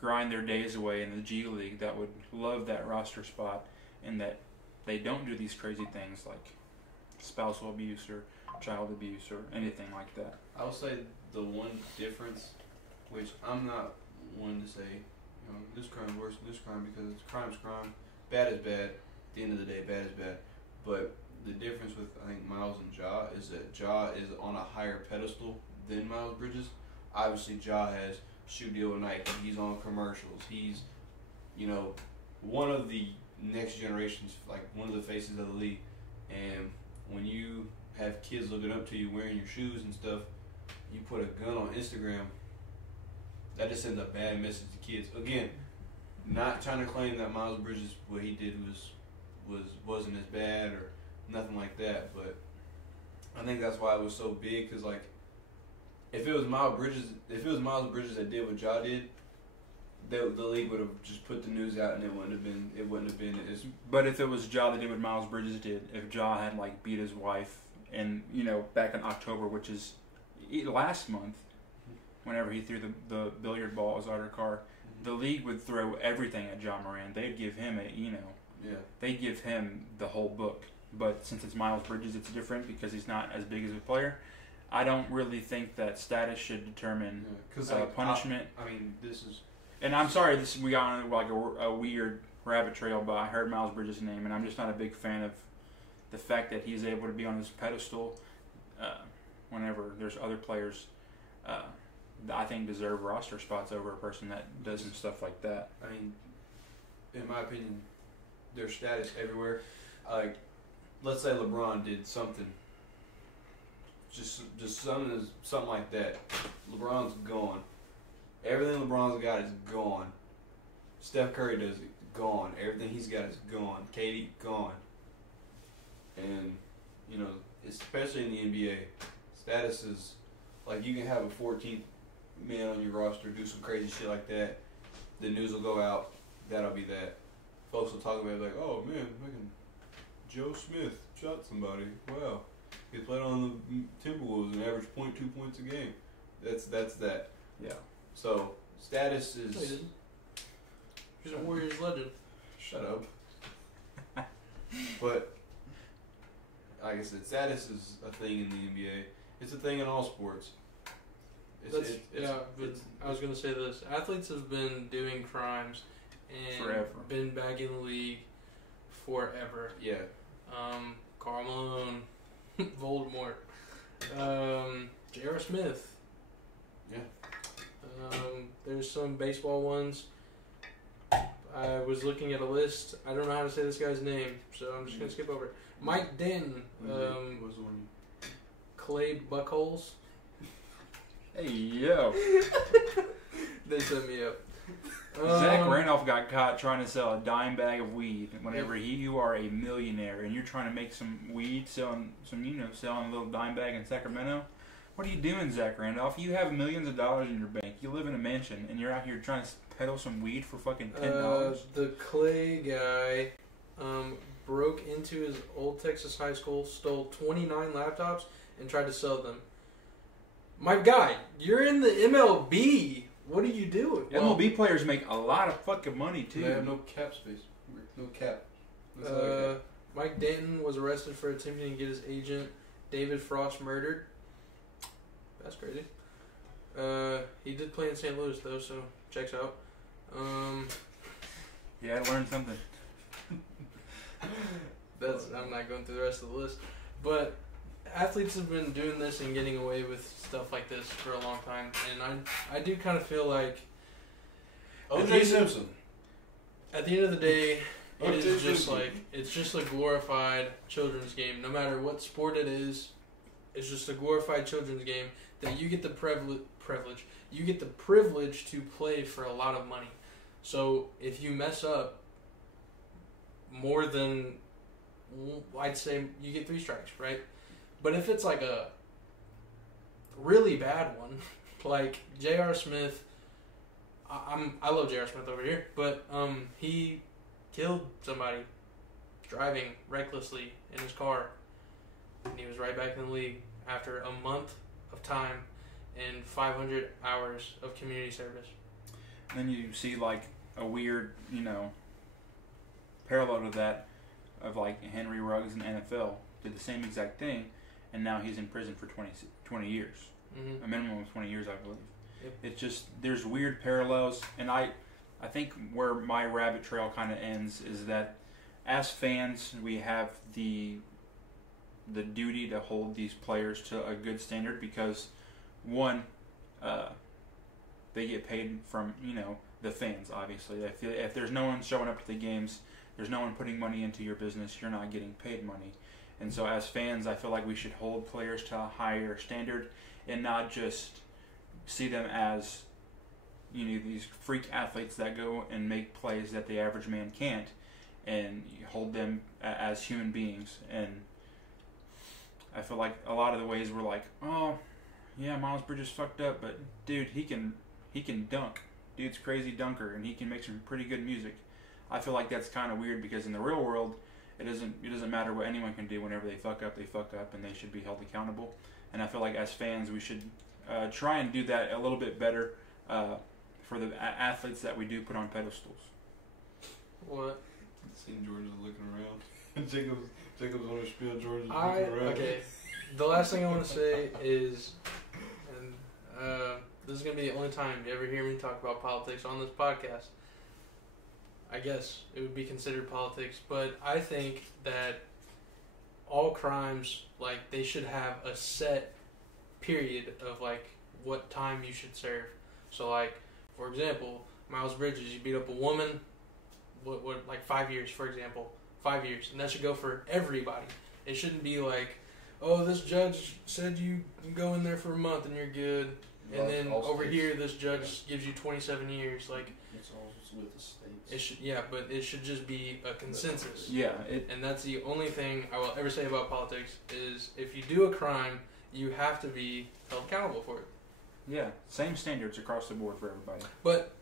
grind their days away in the G League that would love that roster spot, and that they don't do these crazy things like spousal abuse or child abuse or anything like that. I would say the one difference, which I'm not one to say, this crime worse than this crime, because crime's crime, bad is bad. At the end of the day, bad is bad. But the difference with, I think, Miles and Ja is that Ja is on a higher pedestal than Miles Bridges. Obviously, Ja has shoe deal with Nike. He's on commercials. He's, one of the next generation's, like, one of the faces of the league. And when you have kids looking up to you wearing your shoes and stuff, you put a gun on Instagram, that just sends a bad message to kids. Again, not trying to claim that Miles Bridges, what he did wasn't as bad or nothing like that, but I think that's why it was so big, because, like, if it was Miles Bridges that did what Ja did, the league would have just put the news out, and it wouldn't have been as. But if it was Ja that did what Miles Bridges did, if Ja had beat his wife, and back in October, which is last month, whenever he threw the billiard balls out of her car, the league would throw everything at Ja Morant. They'd give him they'd give him the whole book. But since it's Miles Bridges, it's different because he's not as big as a player. I don't really think that status should determine punishment. This is. And I'm sorry, we got on a weird rabbit trail, but I heard Miles Bridges' name, and I'm just not a big fan of the fact that he's able to be on this pedestal whenever there's other players that I think deserve roster spots over a person that does some stuff like that. In my opinion, there's status everywhere. Let's say LeBron did something. Just something like that. LeBron's gone. Everything LeBron's got is gone. Steph Curry does it, gone. Everything he's got is gone. KD, gone. And, especially in the NBA, status is, like, you can have a 14th man on your roster, do some crazy shit like that. The news will go out. That'll be that. Folks will talk about it like, oh, man, fucking Joe Smith shot somebody. Wow. He played on the Timberwolves and averaged 0.2 points a game. That's that. Yeah. So, status is... No, he didn't. He's a Warriors legend. Shut up. But, like I said, status is a thing in the NBA. It's a thing in all sports. I was going to say this. Athletes have been doing crimes and forever. Been back in the league forever. Yeah. Karl Malone, Voldemort, J.R. Smith. Yeah. There's some baseball ones. I was looking at a list. I don't know how to say this guy's name, so I'm just going to skip over it. Mike Denton. What was the one? Clay Buckholes. Hey, yo. They set me up. Zach Randolph got caught trying to sell a dime bag of weed. Whenever you are a millionaire and you're trying to make some weed, selling a little dime bag in Sacramento. What are you doing, Zach Randolph? You have millions of dollars in your bank. You live in a mansion, and you're out here trying to peddle some weed for fucking $10. The Clay guy broke into his old Texas high school, stole 29 laptops, and tried to sell them. My guy, you're in the MLB. What are you doing? MLB players make a lot of fucking money, too. They have no cap space. No cap. Mike Danton was arrested for attempting to get his agent, David Frost, murdered. That's crazy. He did play in St. Louis, though, so checks out. Yeah, I learned something. I'm not going through the rest of the list. But athletes have been doing this and getting away with stuff like this for a long time. And I do kind of feel like... O.J. Simpson. At the end of the day, it's just a glorified children's game. No matter what sport it is, it's just a glorified children's game that you get the privilege. You get the privilege to play for a lot of money. So if you mess up more than, I'd say you get 3 strikes, right? But if it's like a really bad one, like J.R. Smith, I love J.R. Smith over here, but he killed somebody driving recklessly in his car, and he was right back in the league after a month of time and 500 hours of community service. And then you see like a weird, parallel to that of like Henry Ruggs in the NFL did the same exact thing, and now he's in prison for 20 years. Mm-hmm. A minimum of 20 years, I believe. Yep. It's just, there's weird parallels, and I think where my rabbit trail kind of ends is that as fans, we have the duty to hold these players to a good standard because, one, they get paid from, the fans, obviously. If there's no one showing up to the games, there's no one putting money into your business, you're not getting paid money. And so as fans, I feel like we should hold players to a higher standard and not just see them as, these freak athletes that go and make plays that the average man can't, and you hold them as human beings. And I feel like a lot of the ways we're like, oh, yeah, Miles Bridges fucked up, but dude, he can dunk. Dude's crazy dunker, and he can make some pretty good music. I feel like that's kind of weird because in the real world, it doesn't matter what anyone can do. Whenever they fuck up, and they should be held accountable. And I feel like as fans, we should try and do that a little bit better for the athletes that we do put on pedestals. What? Seeing Georgia looking around. Jacob's on the spiel. Georgia's looking around. Okay. The last thing I want to say is, and this is going to be the only time you ever hear me talk about politics on this podcast. I guess it would be considered politics, but I think that all crimes, like, they should have a set period of, like, what time you should serve. So, like, for example, Miles Bridges, you beat up a woman, what like 5 years, for example. 5 years. And that should go for everybody. It shouldn't be like, oh, this judge said you can go in there for a month and you're good. And then over here, this judge gives you 27 years. Like, it's all with the states. It should, but it should just be a consensus. Yeah. And that's the only thing I will ever say about politics is if you do a crime, you have to be held accountable for it. Yeah, same standards across the board for everybody. But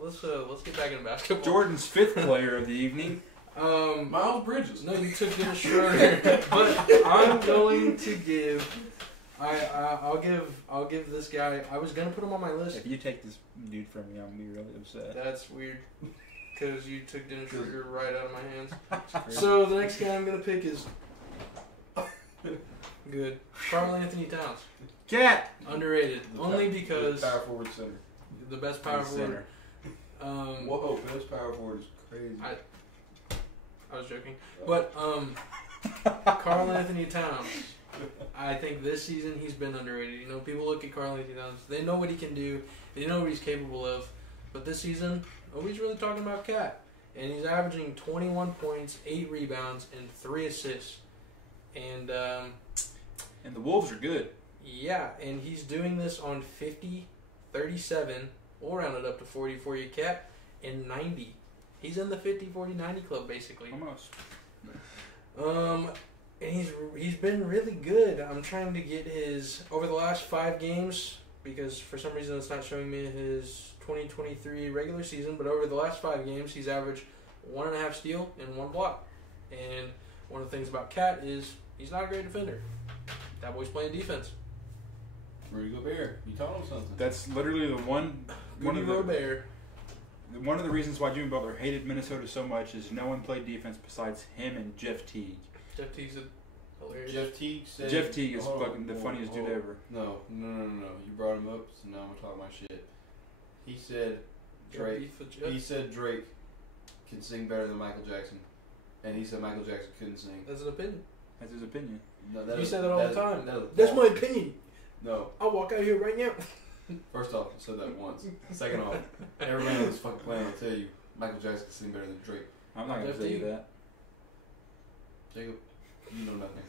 let's get back into basketball. Jordan's 5th player of the evening. Miles Bridges. No, you took Dennis Schroeder. But I'm going to give. I'll give this guy. I was gonna put him on my list. If you take this dude from me, I'm gonna be really upset. That's weird, because you took Dennis Schroeder right out of my hands. So the next guy I'm gonna pick is good. Karl Anthony Towns. Cat. Underrated, only because the power forward center. The best power forward. Whoa, best power forward is crazy. I was joking, but Karl Anthony Towns. I think this season he's been underrated. People look at Karl Anthony Towns. They know what he can do. They know what he's capable of. But this season, nobody's really talking about Cat. And he's averaging 21 points, 8 rebounds, and 3 assists. And the Wolves are good. Yeah, and he's doing this on 50, 37, We'll round it up to 40 for you, Cap, and 90. He's in the 50-40-90 club, basically. Almost. And he's been really good. I'm trying to get his over the last 5 games because for some reason it's not showing me his 2023 regular season. But over the last 5 games, he's averaged 1.5 steal and 1 block. And one of the things about Cat is he's not a great defender. That boy's playing defense. Rudy Gobert, you taught him something. That's literally the one of the reasons why Jimmy Butler hated Minnesota so much is no one played defense besides him and Jeff Teague. Jeff Teague's hilarious. Jeff Teague is fucking the funniest dude ever. No. You brought him up, so now I'm gonna talk my shit. He said Drake can sing better than Michael Jackson, and he said Michael Jackson couldn't sing. That's an opinion. That's his opinion. No, you say that all the time. That's my opinion. No. I'll walk out here right now. First off, I said that once. Second off, everybody on this fucking planet will tell you Michael Jackson can sing better than Drake. I'm not going to tell you that. Jacob, you know nothing.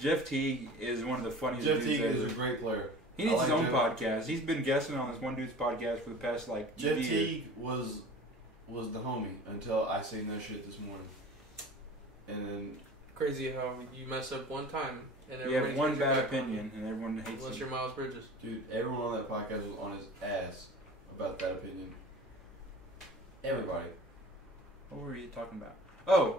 Jeff Teague is one of the funniest dudes ever. Jeff Teague is a great player. He needs his own podcast. He's been guesting on this one dude's podcast for the past, Jeff Teague was the homie until I seen that shit this morning. And then... Crazy how you mess up one time and you have one bad opinion and everyone hates unless you. you're Miles Bridges. Dude, everyone on that podcast was on his ass about that opinion. Everybody. What were you talking about? Oh,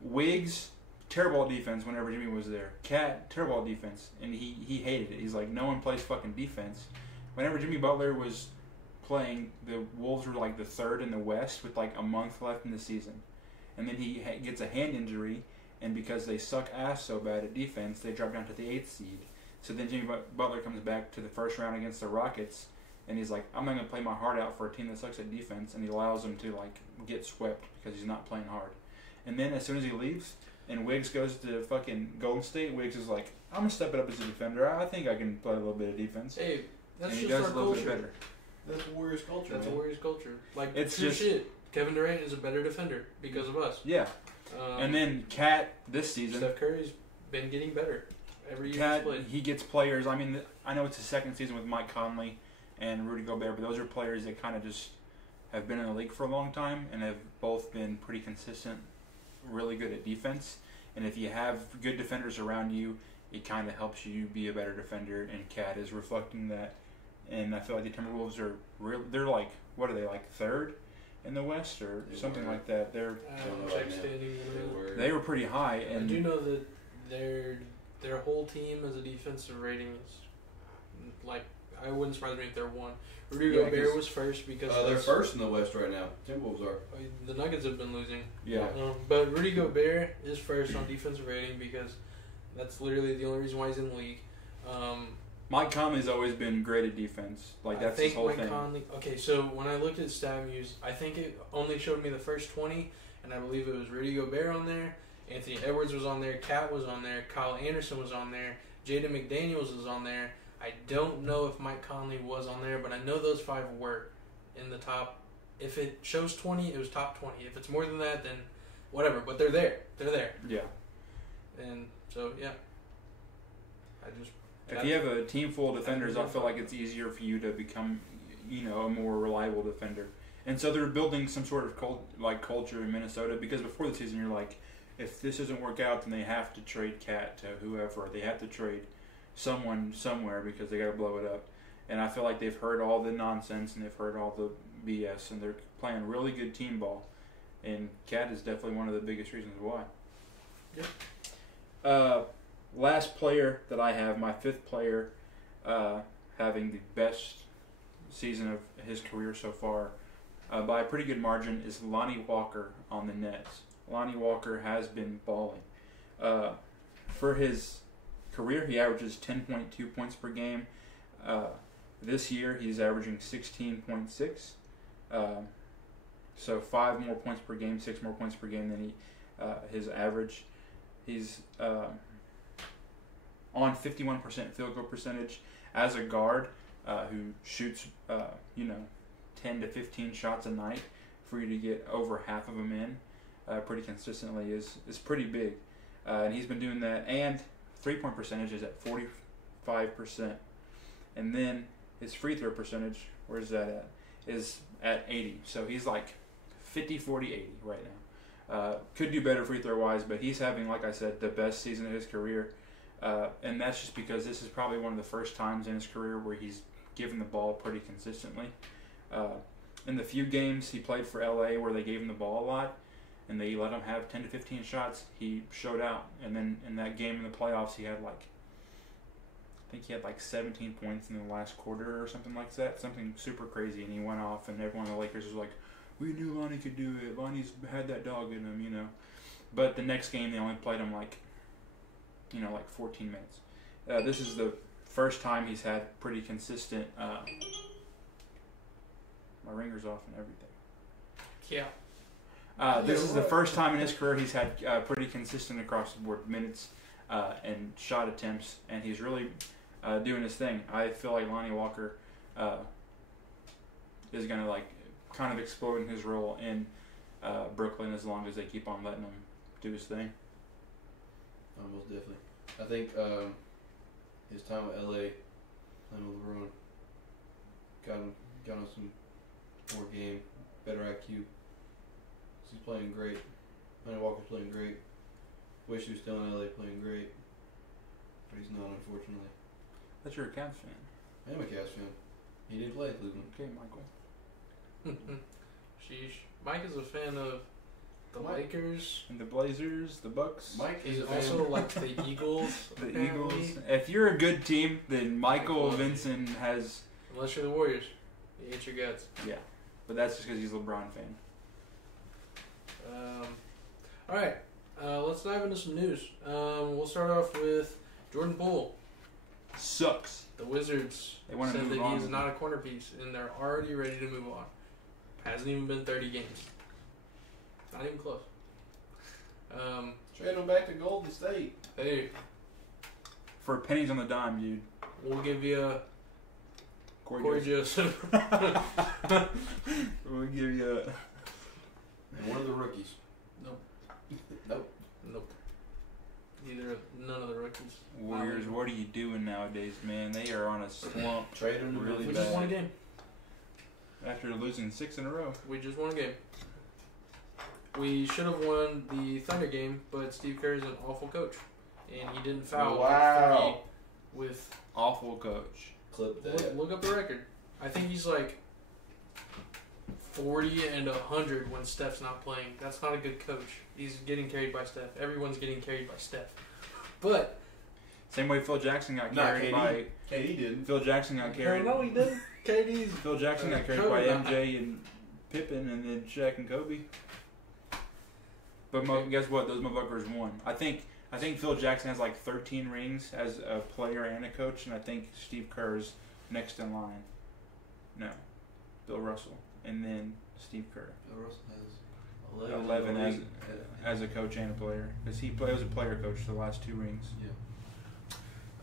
Wiggs, terrible at defense whenever Jimmy was there. Cat, terrible at defense. And he hated it. He's like, no one plays fucking defense. Whenever Jimmy Butler was playing, the Wolves were the 3rd in the West with a month left in the season. And then he gets a hand injury, and because they suck ass so bad at defense, they drop down to the 8th seed. So then Jimmy Butler comes back to the first round against the Rockets, and he's like, I'm not going to play my heart out for a team that sucks at defense, and he allows them to get swept because he's not playing hard. And then as soon as he leaves, and Wiggs goes to fucking Golden State, Wiggs is like, I'm going to step it up as a defender. I think I can play a little bit of defense. Hey, that's and just he does our a little culture. bit better. That's Warriors culture, That's man. a Warriors culture. It's true just shit. Kevin Durant is a better defender because of us. Yeah. And then Cat this season. Steph Curry's been getting better every year Cat, he's played. he gets players. I mean, I know it's his 2nd season with Mike Conley and Rudy Gobert, but those are players that kind of just have been in the league for a long time and have both been pretty consistent, really good at defense. And if you have good defenders around you, it kind of helps you be a better defender. And Cat is reflecting that. And I feel like the Timberwolves are they're what are they, 3rd in the West or something like that? They were pretty high. And I do know that their whole team as a defensive rating is I wouldn't surprise me if they're 1. Rudy Gobert was first because they're first in the West right now. Timberwolves are. The Nuggets have been losing. Yeah. But Rudy Gobert is first on defensive rating because that's literally the only reason why he's in the league. Mike Conley's always been great at defense. That's his whole thing. Okay, so when I looked at StatMuse, I think it only showed me the first 20, and I believe it was Rudy Gobert on there, Anthony Edwards was on there, Cat was on there, Kyle Anderson was on there, Jaden McDaniels was on there. I don't know if Mike Conley was on there, but I know those 5 were in the top. If it shows 20, it was top 20. If it's more than that, then whatever. But they're there. They're there. Yeah. And so, yeah. If you have a team full of defenders, I feel like it's easier for you to become, a more reliable defender. And so they're building some sort of culture in Minnesota because before the season, you're like, if this doesn't work out, then they have to trade Cat to whoever. They have to trade someone somewhere because they got to blow it up. And I feel like they've heard all the nonsense and they've heard all the BS, and they're playing really good team ball. And Cat is definitely one of the biggest reasons why. Yep. Last player that I have, my 5th player, having the best season of his career so far, by a pretty good margin, is Lonnie Walker on the Nets. Lonnie Walker has been balling. For his career, he averages 10.2 points per game. This year, he's averaging 16.6. So 5 more points per game, 6 more points per game than his average. He's on 51% field goal percentage as a guard who shoots 10 to 15 shots a night. For you to get over half of them in pretty consistently is pretty big. And he's been doing that. And 3-point percentage is at 45%. And then his free throw percentage, where's that at? Is at 80. So he's like 50, 40, 80 right now. Could do better free throw wise, but he's having, like I said, the best season of his career. And that's just because this is probably one of the first times in his career where he's given the ball pretty consistently. In the few games he played for LA where they gave him the ball a lot and they let him have 10 to 15 shots, he showed out. And then in that game in the playoffs, he had like, I think he had like 17 points in the last quarter or something like that. Something super crazy. And he went off and everyone in the Lakers was like, we knew Lonnie could do it. Lonnie's had that dog in him, you know. But the next game they only played him like 14 minutes. This is the first time he's had pretty consistent. My ringer's off and everything. Yeah. This is the first time in his career he's had pretty consistent across the board minutes and shot attempts, and he's really doing his thing. I feel like Lonnie Walker is going to kind of explode in his role in Brooklyn as long as they keep on letting him do his thing. Most definitely. I think his time with LA, playing with LeBron, got him some more game, better IQ. He's playing great. Lonnie Walker's playing great. Wish he was still in LA playing great, but he's not, unfortunately. That's your Cavs fan. I am a Cavs fan. He did play at Cleveland. Okay, Michael. Sheesh. Mike is a fan of the Lakers. And the Blazers, the Bucks. Mike is He's also like the Eagles. The apparently. Eagles. If you're a good team, then Michael Vincent has... Unless you're the Warriors. You hate your guts. Yeah. But that's just because he's a LeBron fan. Alright. Let's dive into some news. We'll start off with Jordan Poole. Sucks. The Wizards They want to said move that on. he's not a corner piece, and they're already ready to move on. Hasn't even been 30 games. Not even close. Trade him back to Golden State. Hey, For pennies on the dime, dude. we'll give you Corey Joseph. Joseph. We'll give you And one of the rookies. Nope. Nope. Nope. None of the rookies. Warriors, what are you doing nowadays, man? They are on a slump Trade him to Really We Memphis. just won a game. after losing 6 in a row. We just won a game. We should have won the Thunder game, but Steve Kerr is an awful coach, and he didn't foul. Wow. With Awful coach. Clip that. look up the record. I think he's like 40 and 100 when Steph's not playing. That's not a good coach. He's getting carried by Steph. Everyone's getting carried by Steph. But Same way Phil Jackson got Nah, carried KD. by... KD didn't. Phil Jackson got carried... no, he didn't. KD's Phil Jackson got carried by MJ and Pippen and then Shaq and Kobe. But guess what? Those motherfuckers won. I think Phil Jackson has like 13 rings as a player and a coach, and I think Steve Kerr's next in line. No, Bill Russell, and then Steve Kerr. Bill Russell has 11 as a coach and a player, because he was a player coach the last 2 rings. Yeah.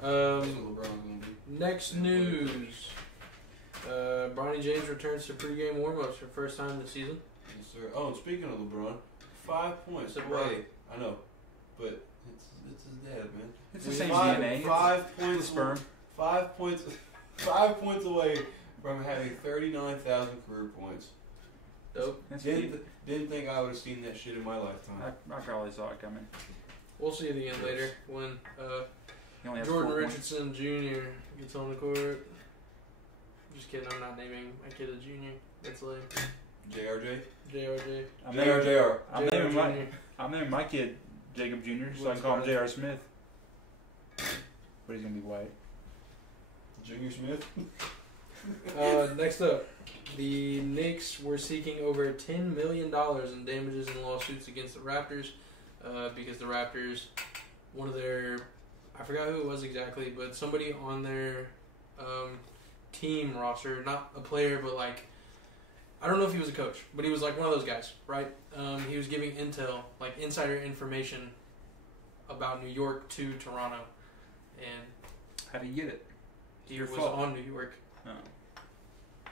That's what LeBron's gonna be. Next news. Bronny James returns to pregame warm-ups for first time this season. Yes, sir. Oh, and speaking of LeBron, 5 points It's a away. I know, but it's his dad, man. It's the same Five- DNA. 5 It's points. sperm. 5 points. 5 points away from having 39,000 career points. Dope. That's cute. Didn't think I would have seen that shit in my lifetime. I probably saw it coming. We'll see it again later when He only has Jordan 4 points. Richardson Jr. gets on the court. Just kidding, I'm not naming my kid a junior. That's lame. JRJ? JRJ. I'm naming- JR. I'm naming my Jr. I'm naming my kid Jacob Jr. so I What's can call him that? J.R. Smith. But he's gonna be white. Junior Smith? Next up, the Knicks were seeking over $10 million in damages in lawsuits against the Raptors because the Raptors, one of their, I forgot who it was exactly, but somebody on their team roster, not a player, but like, I don't know if he was a coach, but he was like one of those guys, right? He was giving intel, like insider information about New York to Toronto, and How do you get it? he Your was fault. on New York. Oh.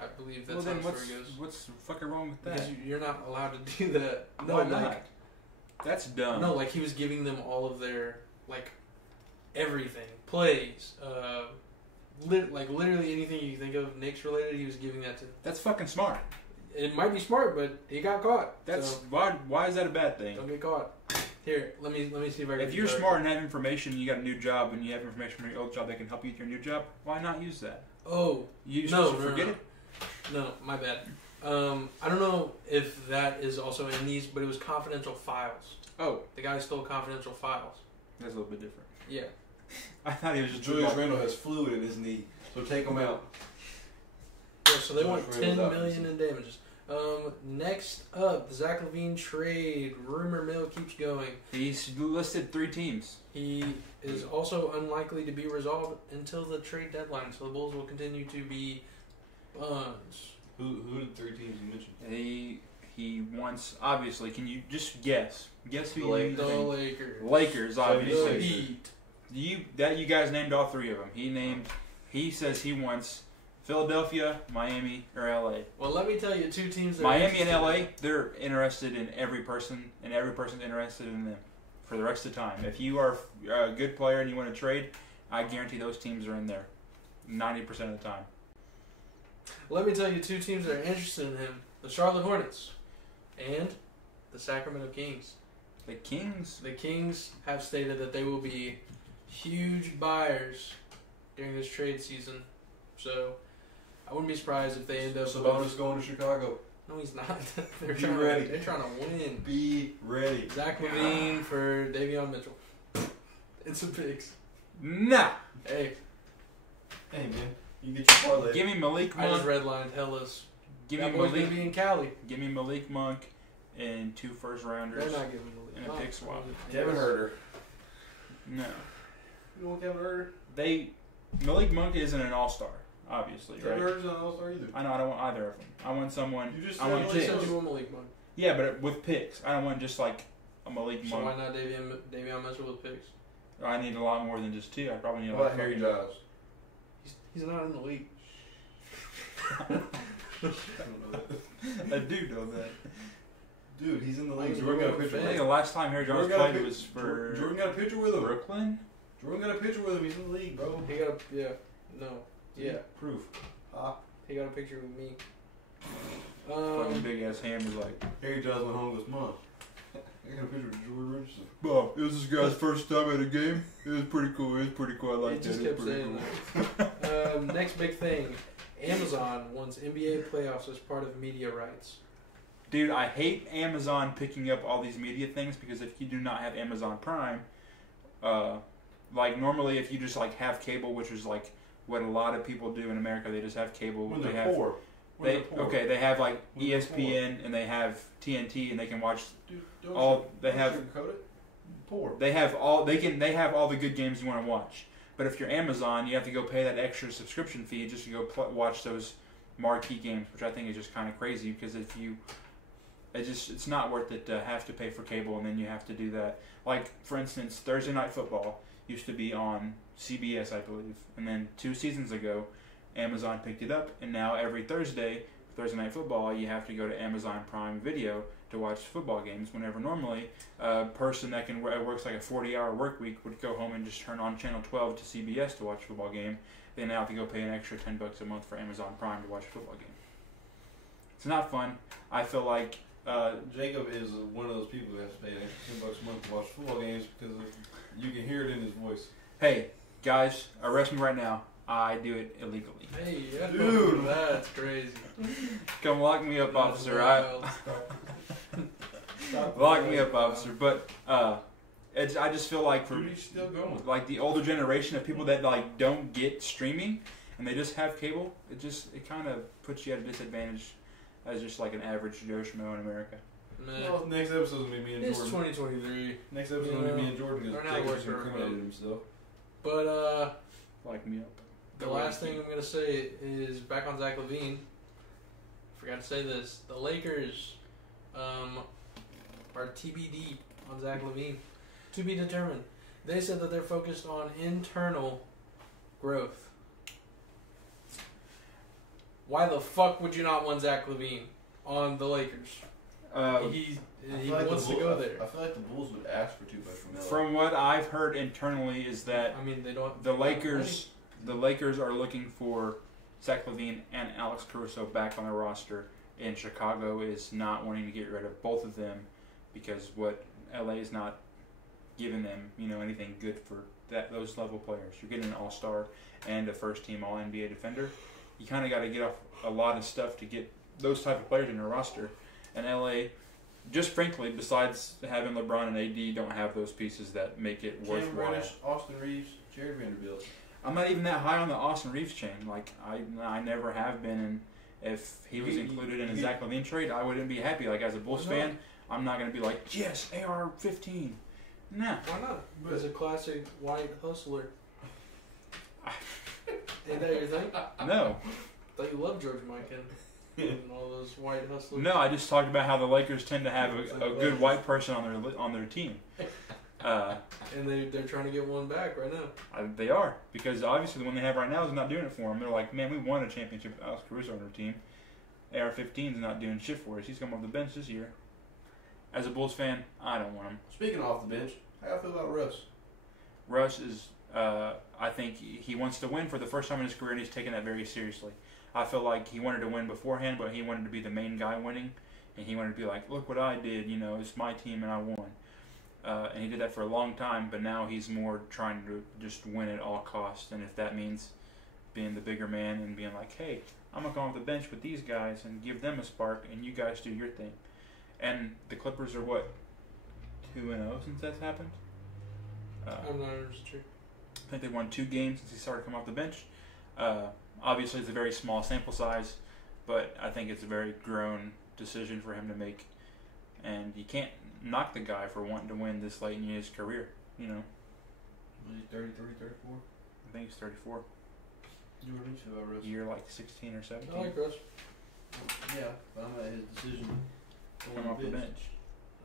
I believe that's Well, how then the story goes. what's fucking wrong with that? Because you're not allowed to do that. No, Why like, not? That's dumb. no, like he was giving them all of their like everything, plays, literally anything you think of Knicks related, he was giving that to. That's fucking smart. It might be smart, but he got caught. That's so why is that a bad thing? don't get caught. Here, let me see if I can. If you're smart and have information, you got a new job, and you have information from your old job that can help you with your new job, why not use that? Oh, You no, supposed to forget it? No, my bad. I don't know if that is also in these, but it was confidential files. Oh, The guy stole confidential files. that's a little bit different. Yeah. I thought he was just Julius Randle has fluid in his knee, so take him out. Yeah, so they want Julius Randle's $10 million in damages. Next up, the Zach LaVine trade. Rumor mill keeps going. He's listed 3 teams. He is also unlikely to be resolved until the trade deadline, so the Bulls will continue to be buns. Who are the 3 teams you mentioned? He wants, obviously, can you just guess? Guess who The you Lakers. The think? Lakers. Lakers, obviously. The Heat. You guys named all 3 of them. He says he wants Philadelphia, Miami, or LA. Well, let me tell you 2 teams that Miami and LA, they're interested in every person, and every person's interested in them for the rest of the time. If you are a good player and you want to trade, I guarantee those teams are in there 90% of the time. Let me tell you 2 teams that are interested in him. The Charlotte Hornets and the Sacramento Kings. The Kings, The Kings have stated that they will be huge buyers during this trade season. So, I wouldn't be surprised if they end up... Sabonis going to Chicago. No, he's not. Be They're ready. trying to win. Be ready. Zach LaVine for Davion Mitchell. It's a picks. nah. Hey, Hey, man. You get your parlay. Give me Malik I just Monk. redlined Hellas. Give me That boy's gonna Malik. be in Cali. Give me Malik Monk and 2 first rounders. They're not giving Malik. And a pick swap. Kevin Herter. No, You want Kevin Herter? Malik Monk isn't an all-star, obviously, Kevin right? Herter's not an all-star either. I know. I don't want either of them. I want someone. You just I said want You Malik just said picks. you want Malik Monk. Yeah, but with picks. I don't want just like a Malik So Monk. why not Davion Mitchell with picks? I need a lot more than just 2. I probably need a What lot. about Harry Giles? He's not in the league. I don't know that. I do know that. Dude, he's in the I league. was Jordan got a real picture I fan. with think him. the last time Harry Giles Jordan got a played pic- was for Jordan got a picture with him. Brooklyn. Jordan got a picture with him. He's in the league, bro. He got a Proof. Ah. he got a picture with me. Fucking big ass hand was like, Harry Giles went home and goes, Mom, I got a picture with Jordan Richardson. "Bob, it was this guy's first time at a game. It was pretty cool. I He like just that. It kept was pretty saying cool." that. Next big thing, Amazon wants NBA playoffs as part of media rights. Dude, I hate Amazon picking up all these media things because if you do not have Amazon Prime, like normally if you just like have cable, which is like what a lot of people do in America, they just have cable. When they they're have poor. When they're poor. they have like When they're ESPN and they have TNT and they can watch Dude, don't all they don't have. sugarcoat it. Poor. They have all the good games you want to watch. But if you're Amazon, you have to go pay that extra subscription fee just to go watch those marquee games, which I think is just kind of crazy because if you it's not worth it to have to pay for cable and then you have to do that. Like, for instance, Thursday Night Football used to be on CBS, I believe. And then 2 seasons ago, Amazon picked it up. And now every Thursday Night Football, you have to go to Amazon Prime Video to watch football games whenever normally a person that works like a 40-hour work week would go home and just turn on Channel 12 to CBS to watch a football game. They now have to go pay an extra $10 a month for Amazon Prime to watch a football game. It's not fun. I feel like Jacob is one of those people who has to pay an extra $10 a month to watch football games because you can hear it in his voice. hey, guys, arrest me right now. I do it illegally. Hey, Dude. that's crazy. Come lock me up, officer. Stop Lock me the up, officer. But I just feel like for Dude, he's still going. like the older generation of people that like don't get streaming and they just have cable, it kind of puts you at a disadvantage as just like an average Joe Schmo in America. Man, Well, next episode's going to be me and it's Jordan. 2023. Next episode's going to be me and Jordan Learn because how to Jacob work for incriminated remote. himself. But Like me up. the last thing I'm gonna say is back on Zach LaVine. Forgot to say this. The Lakers are TBD on Zach LaVine. To be determined. They said that they're focused on internal growth. Why the fuck would you not want Zach LaVine on the Lakers? He I feel like wants the to Bull- go there. I feel like the Bulls would ask for too much from LA. From what I've heard internally is that I mean, they don't. the Lakers the Lakers are looking for Zach LaVine and Alex Caruso back on the roster, and Chicago is not wanting to get rid of both of them because what LA is not giving them, anything good for those level players. You're getting an all-star and a first-team All-NBA defender. You kind of got to get off a lot of stuff to get those type of players in your roster. And LA, just frankly, besides having LeBron and AD, don't have those pieces that make it Cam worthwhile. Reddish, Austin Reeves, Jared Vanderbilt. I'm not even that high on the Austin Reeves chain. Like I never have been. And if he was included in a Zach LaVine trade, I wouldn't be happy. Like as a Bulls fan, I'm not gonna be like, yes, AR-15. Nah. Why not? He's a classic white hustler. Ain't that your thing? No. I thought you loved George Mikan and all those white hustlers. No, I just talked about how the Lakers tend to have a good white person on their team. And they're trying to get one back right now. They are, because obviously the one they have right now is not doing it for them. They're like, man, we won a championship with Alex Caruso on our team. AR-15 is not doing shit for us. He's come off the bench this year. As a Bulls fan, I don't want him. Speaking off the bench, how y'all feel about Russ? Russ is, I think he wants to win for the first time in his career, and he's taking that very seriously. I feel like he wanted to win beforehand, but he wanted to be the main guy winning, and he wanted to be like, look what I did, it's my team and I won. And he did that for a long time, but now he's more trying to just win at all costs, and if that means being the bigger man and being like, hey, I'm going to go off the bench with these guys and give them a spark, and you guys do your thing. And the Clippers are, 2-0 since that's happened? I'm not sure. I think they won 2 games since he started coming off the bench. Obviously, it's a very small sample size, but I think it's a very grown decision for him to make. And you can't knock the guy for wanting to win this late in his career, Was he 33, 34? I think he's 34. You were mentioning about Russ. Year like 16 or 17. I like Russ. Yeah, but I'm at his decision. Come off the bench.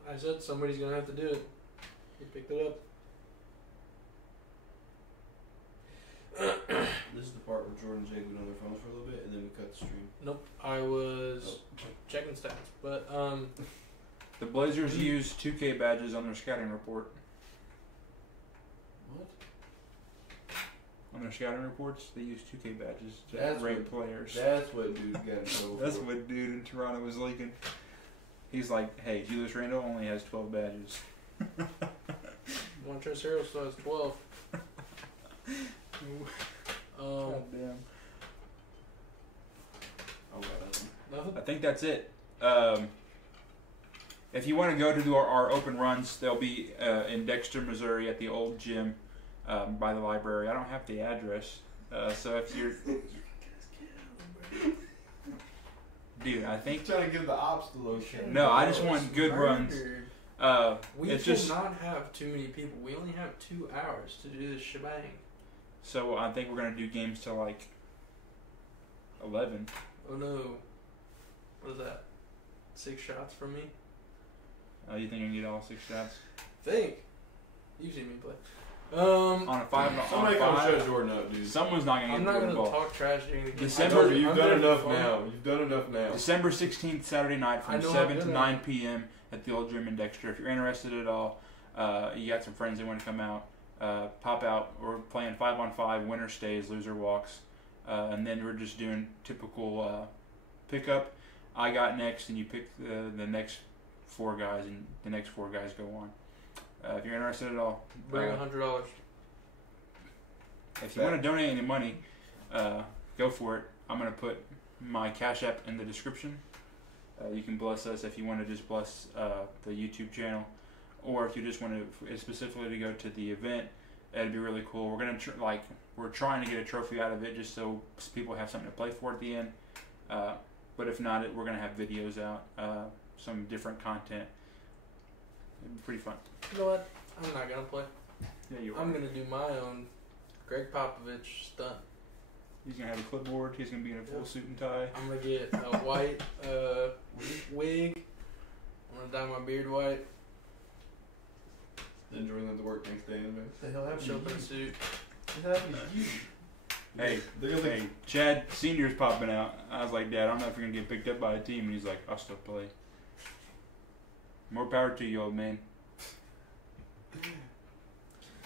I said somebody's going to have to do it. He picked it up. This is the part where Jordan and Jay went on their phones for a little bit, and then we cut the stream. Nope. I was checking stats. But, The Blazers use 2K badges on their scouting report. What? On their scouting reports, they use 2K badges to That's rate players. That's what dude got in trouble That's for. what dude in Toronto was leaking. He's like, hey, Julius Randle only has 12 badges. Montrezl Harrell still has 12. God damn. Oh, Nothing? I think that's it. If you want to go to do our open runs, they'll be in Dexter, Missouri at the old gym by the library. I don't have the address. So if you're... Dude, I think... trying to give the ops the location. No, I just want good runs. We it's cannot just... have too many people. We only have 2 hours to do this shebang. So I think we're going to do games till like 11. Oh no. What is that? 6 shots from me? You think I can get all 6 shots? Think. You've seen me play. On a 5 Somebody on come five, shut Jordan up, dude. Someone's not going to I'm get not the going to ball. talk trash during the game. December- You've I'm done gonna enough be fun. now. You've done enough now. December 16th, Saturday night I from know 7 I'm to good 9 at it. p.m. at the old gym in Dexter. If you're interested at all, you got some friends that want to come out, pop out. We're playing 5-on-5, winner stays, loser walks. And then we're just doing typical pickup. I got next, and you pick the next 4 guys, and the next 4 guys go on. If you're interested at all, Bring $100. if you want to donate any money, go for it. I'm going to put my Cash App in the description. You can bless us if you want to just bless the YouTube channel, or if you just want to specifically to go to the event. That'd be really cool. We're gonna we're trying to get a trophy out of it just so people have something to play for at the end. But if not, we're gonna have videos out, some different content. It'd be pretty fun. You know what? I'm not going to play. Yeah, you are. I'm going to do my own Greg Popovich stunt. He's gonna have a clipboard. He's gonna be in a full Yep. suit and tie. I'm going to get a white wig. I'm going to dye my beard white. Then Jordan had to work next day. Man. What the hell happened Show up to in you? a suit. What happened to you? Hey, They're gonna hey, Chad Senior's popping out. I was like, Dad, I don't know if you're gonna get picked up by a team, and he's like, I'll still play. More power to you, old man.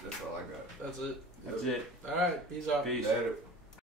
That's all I got. That's it. That's it. All right. Peace out. Peace. Later.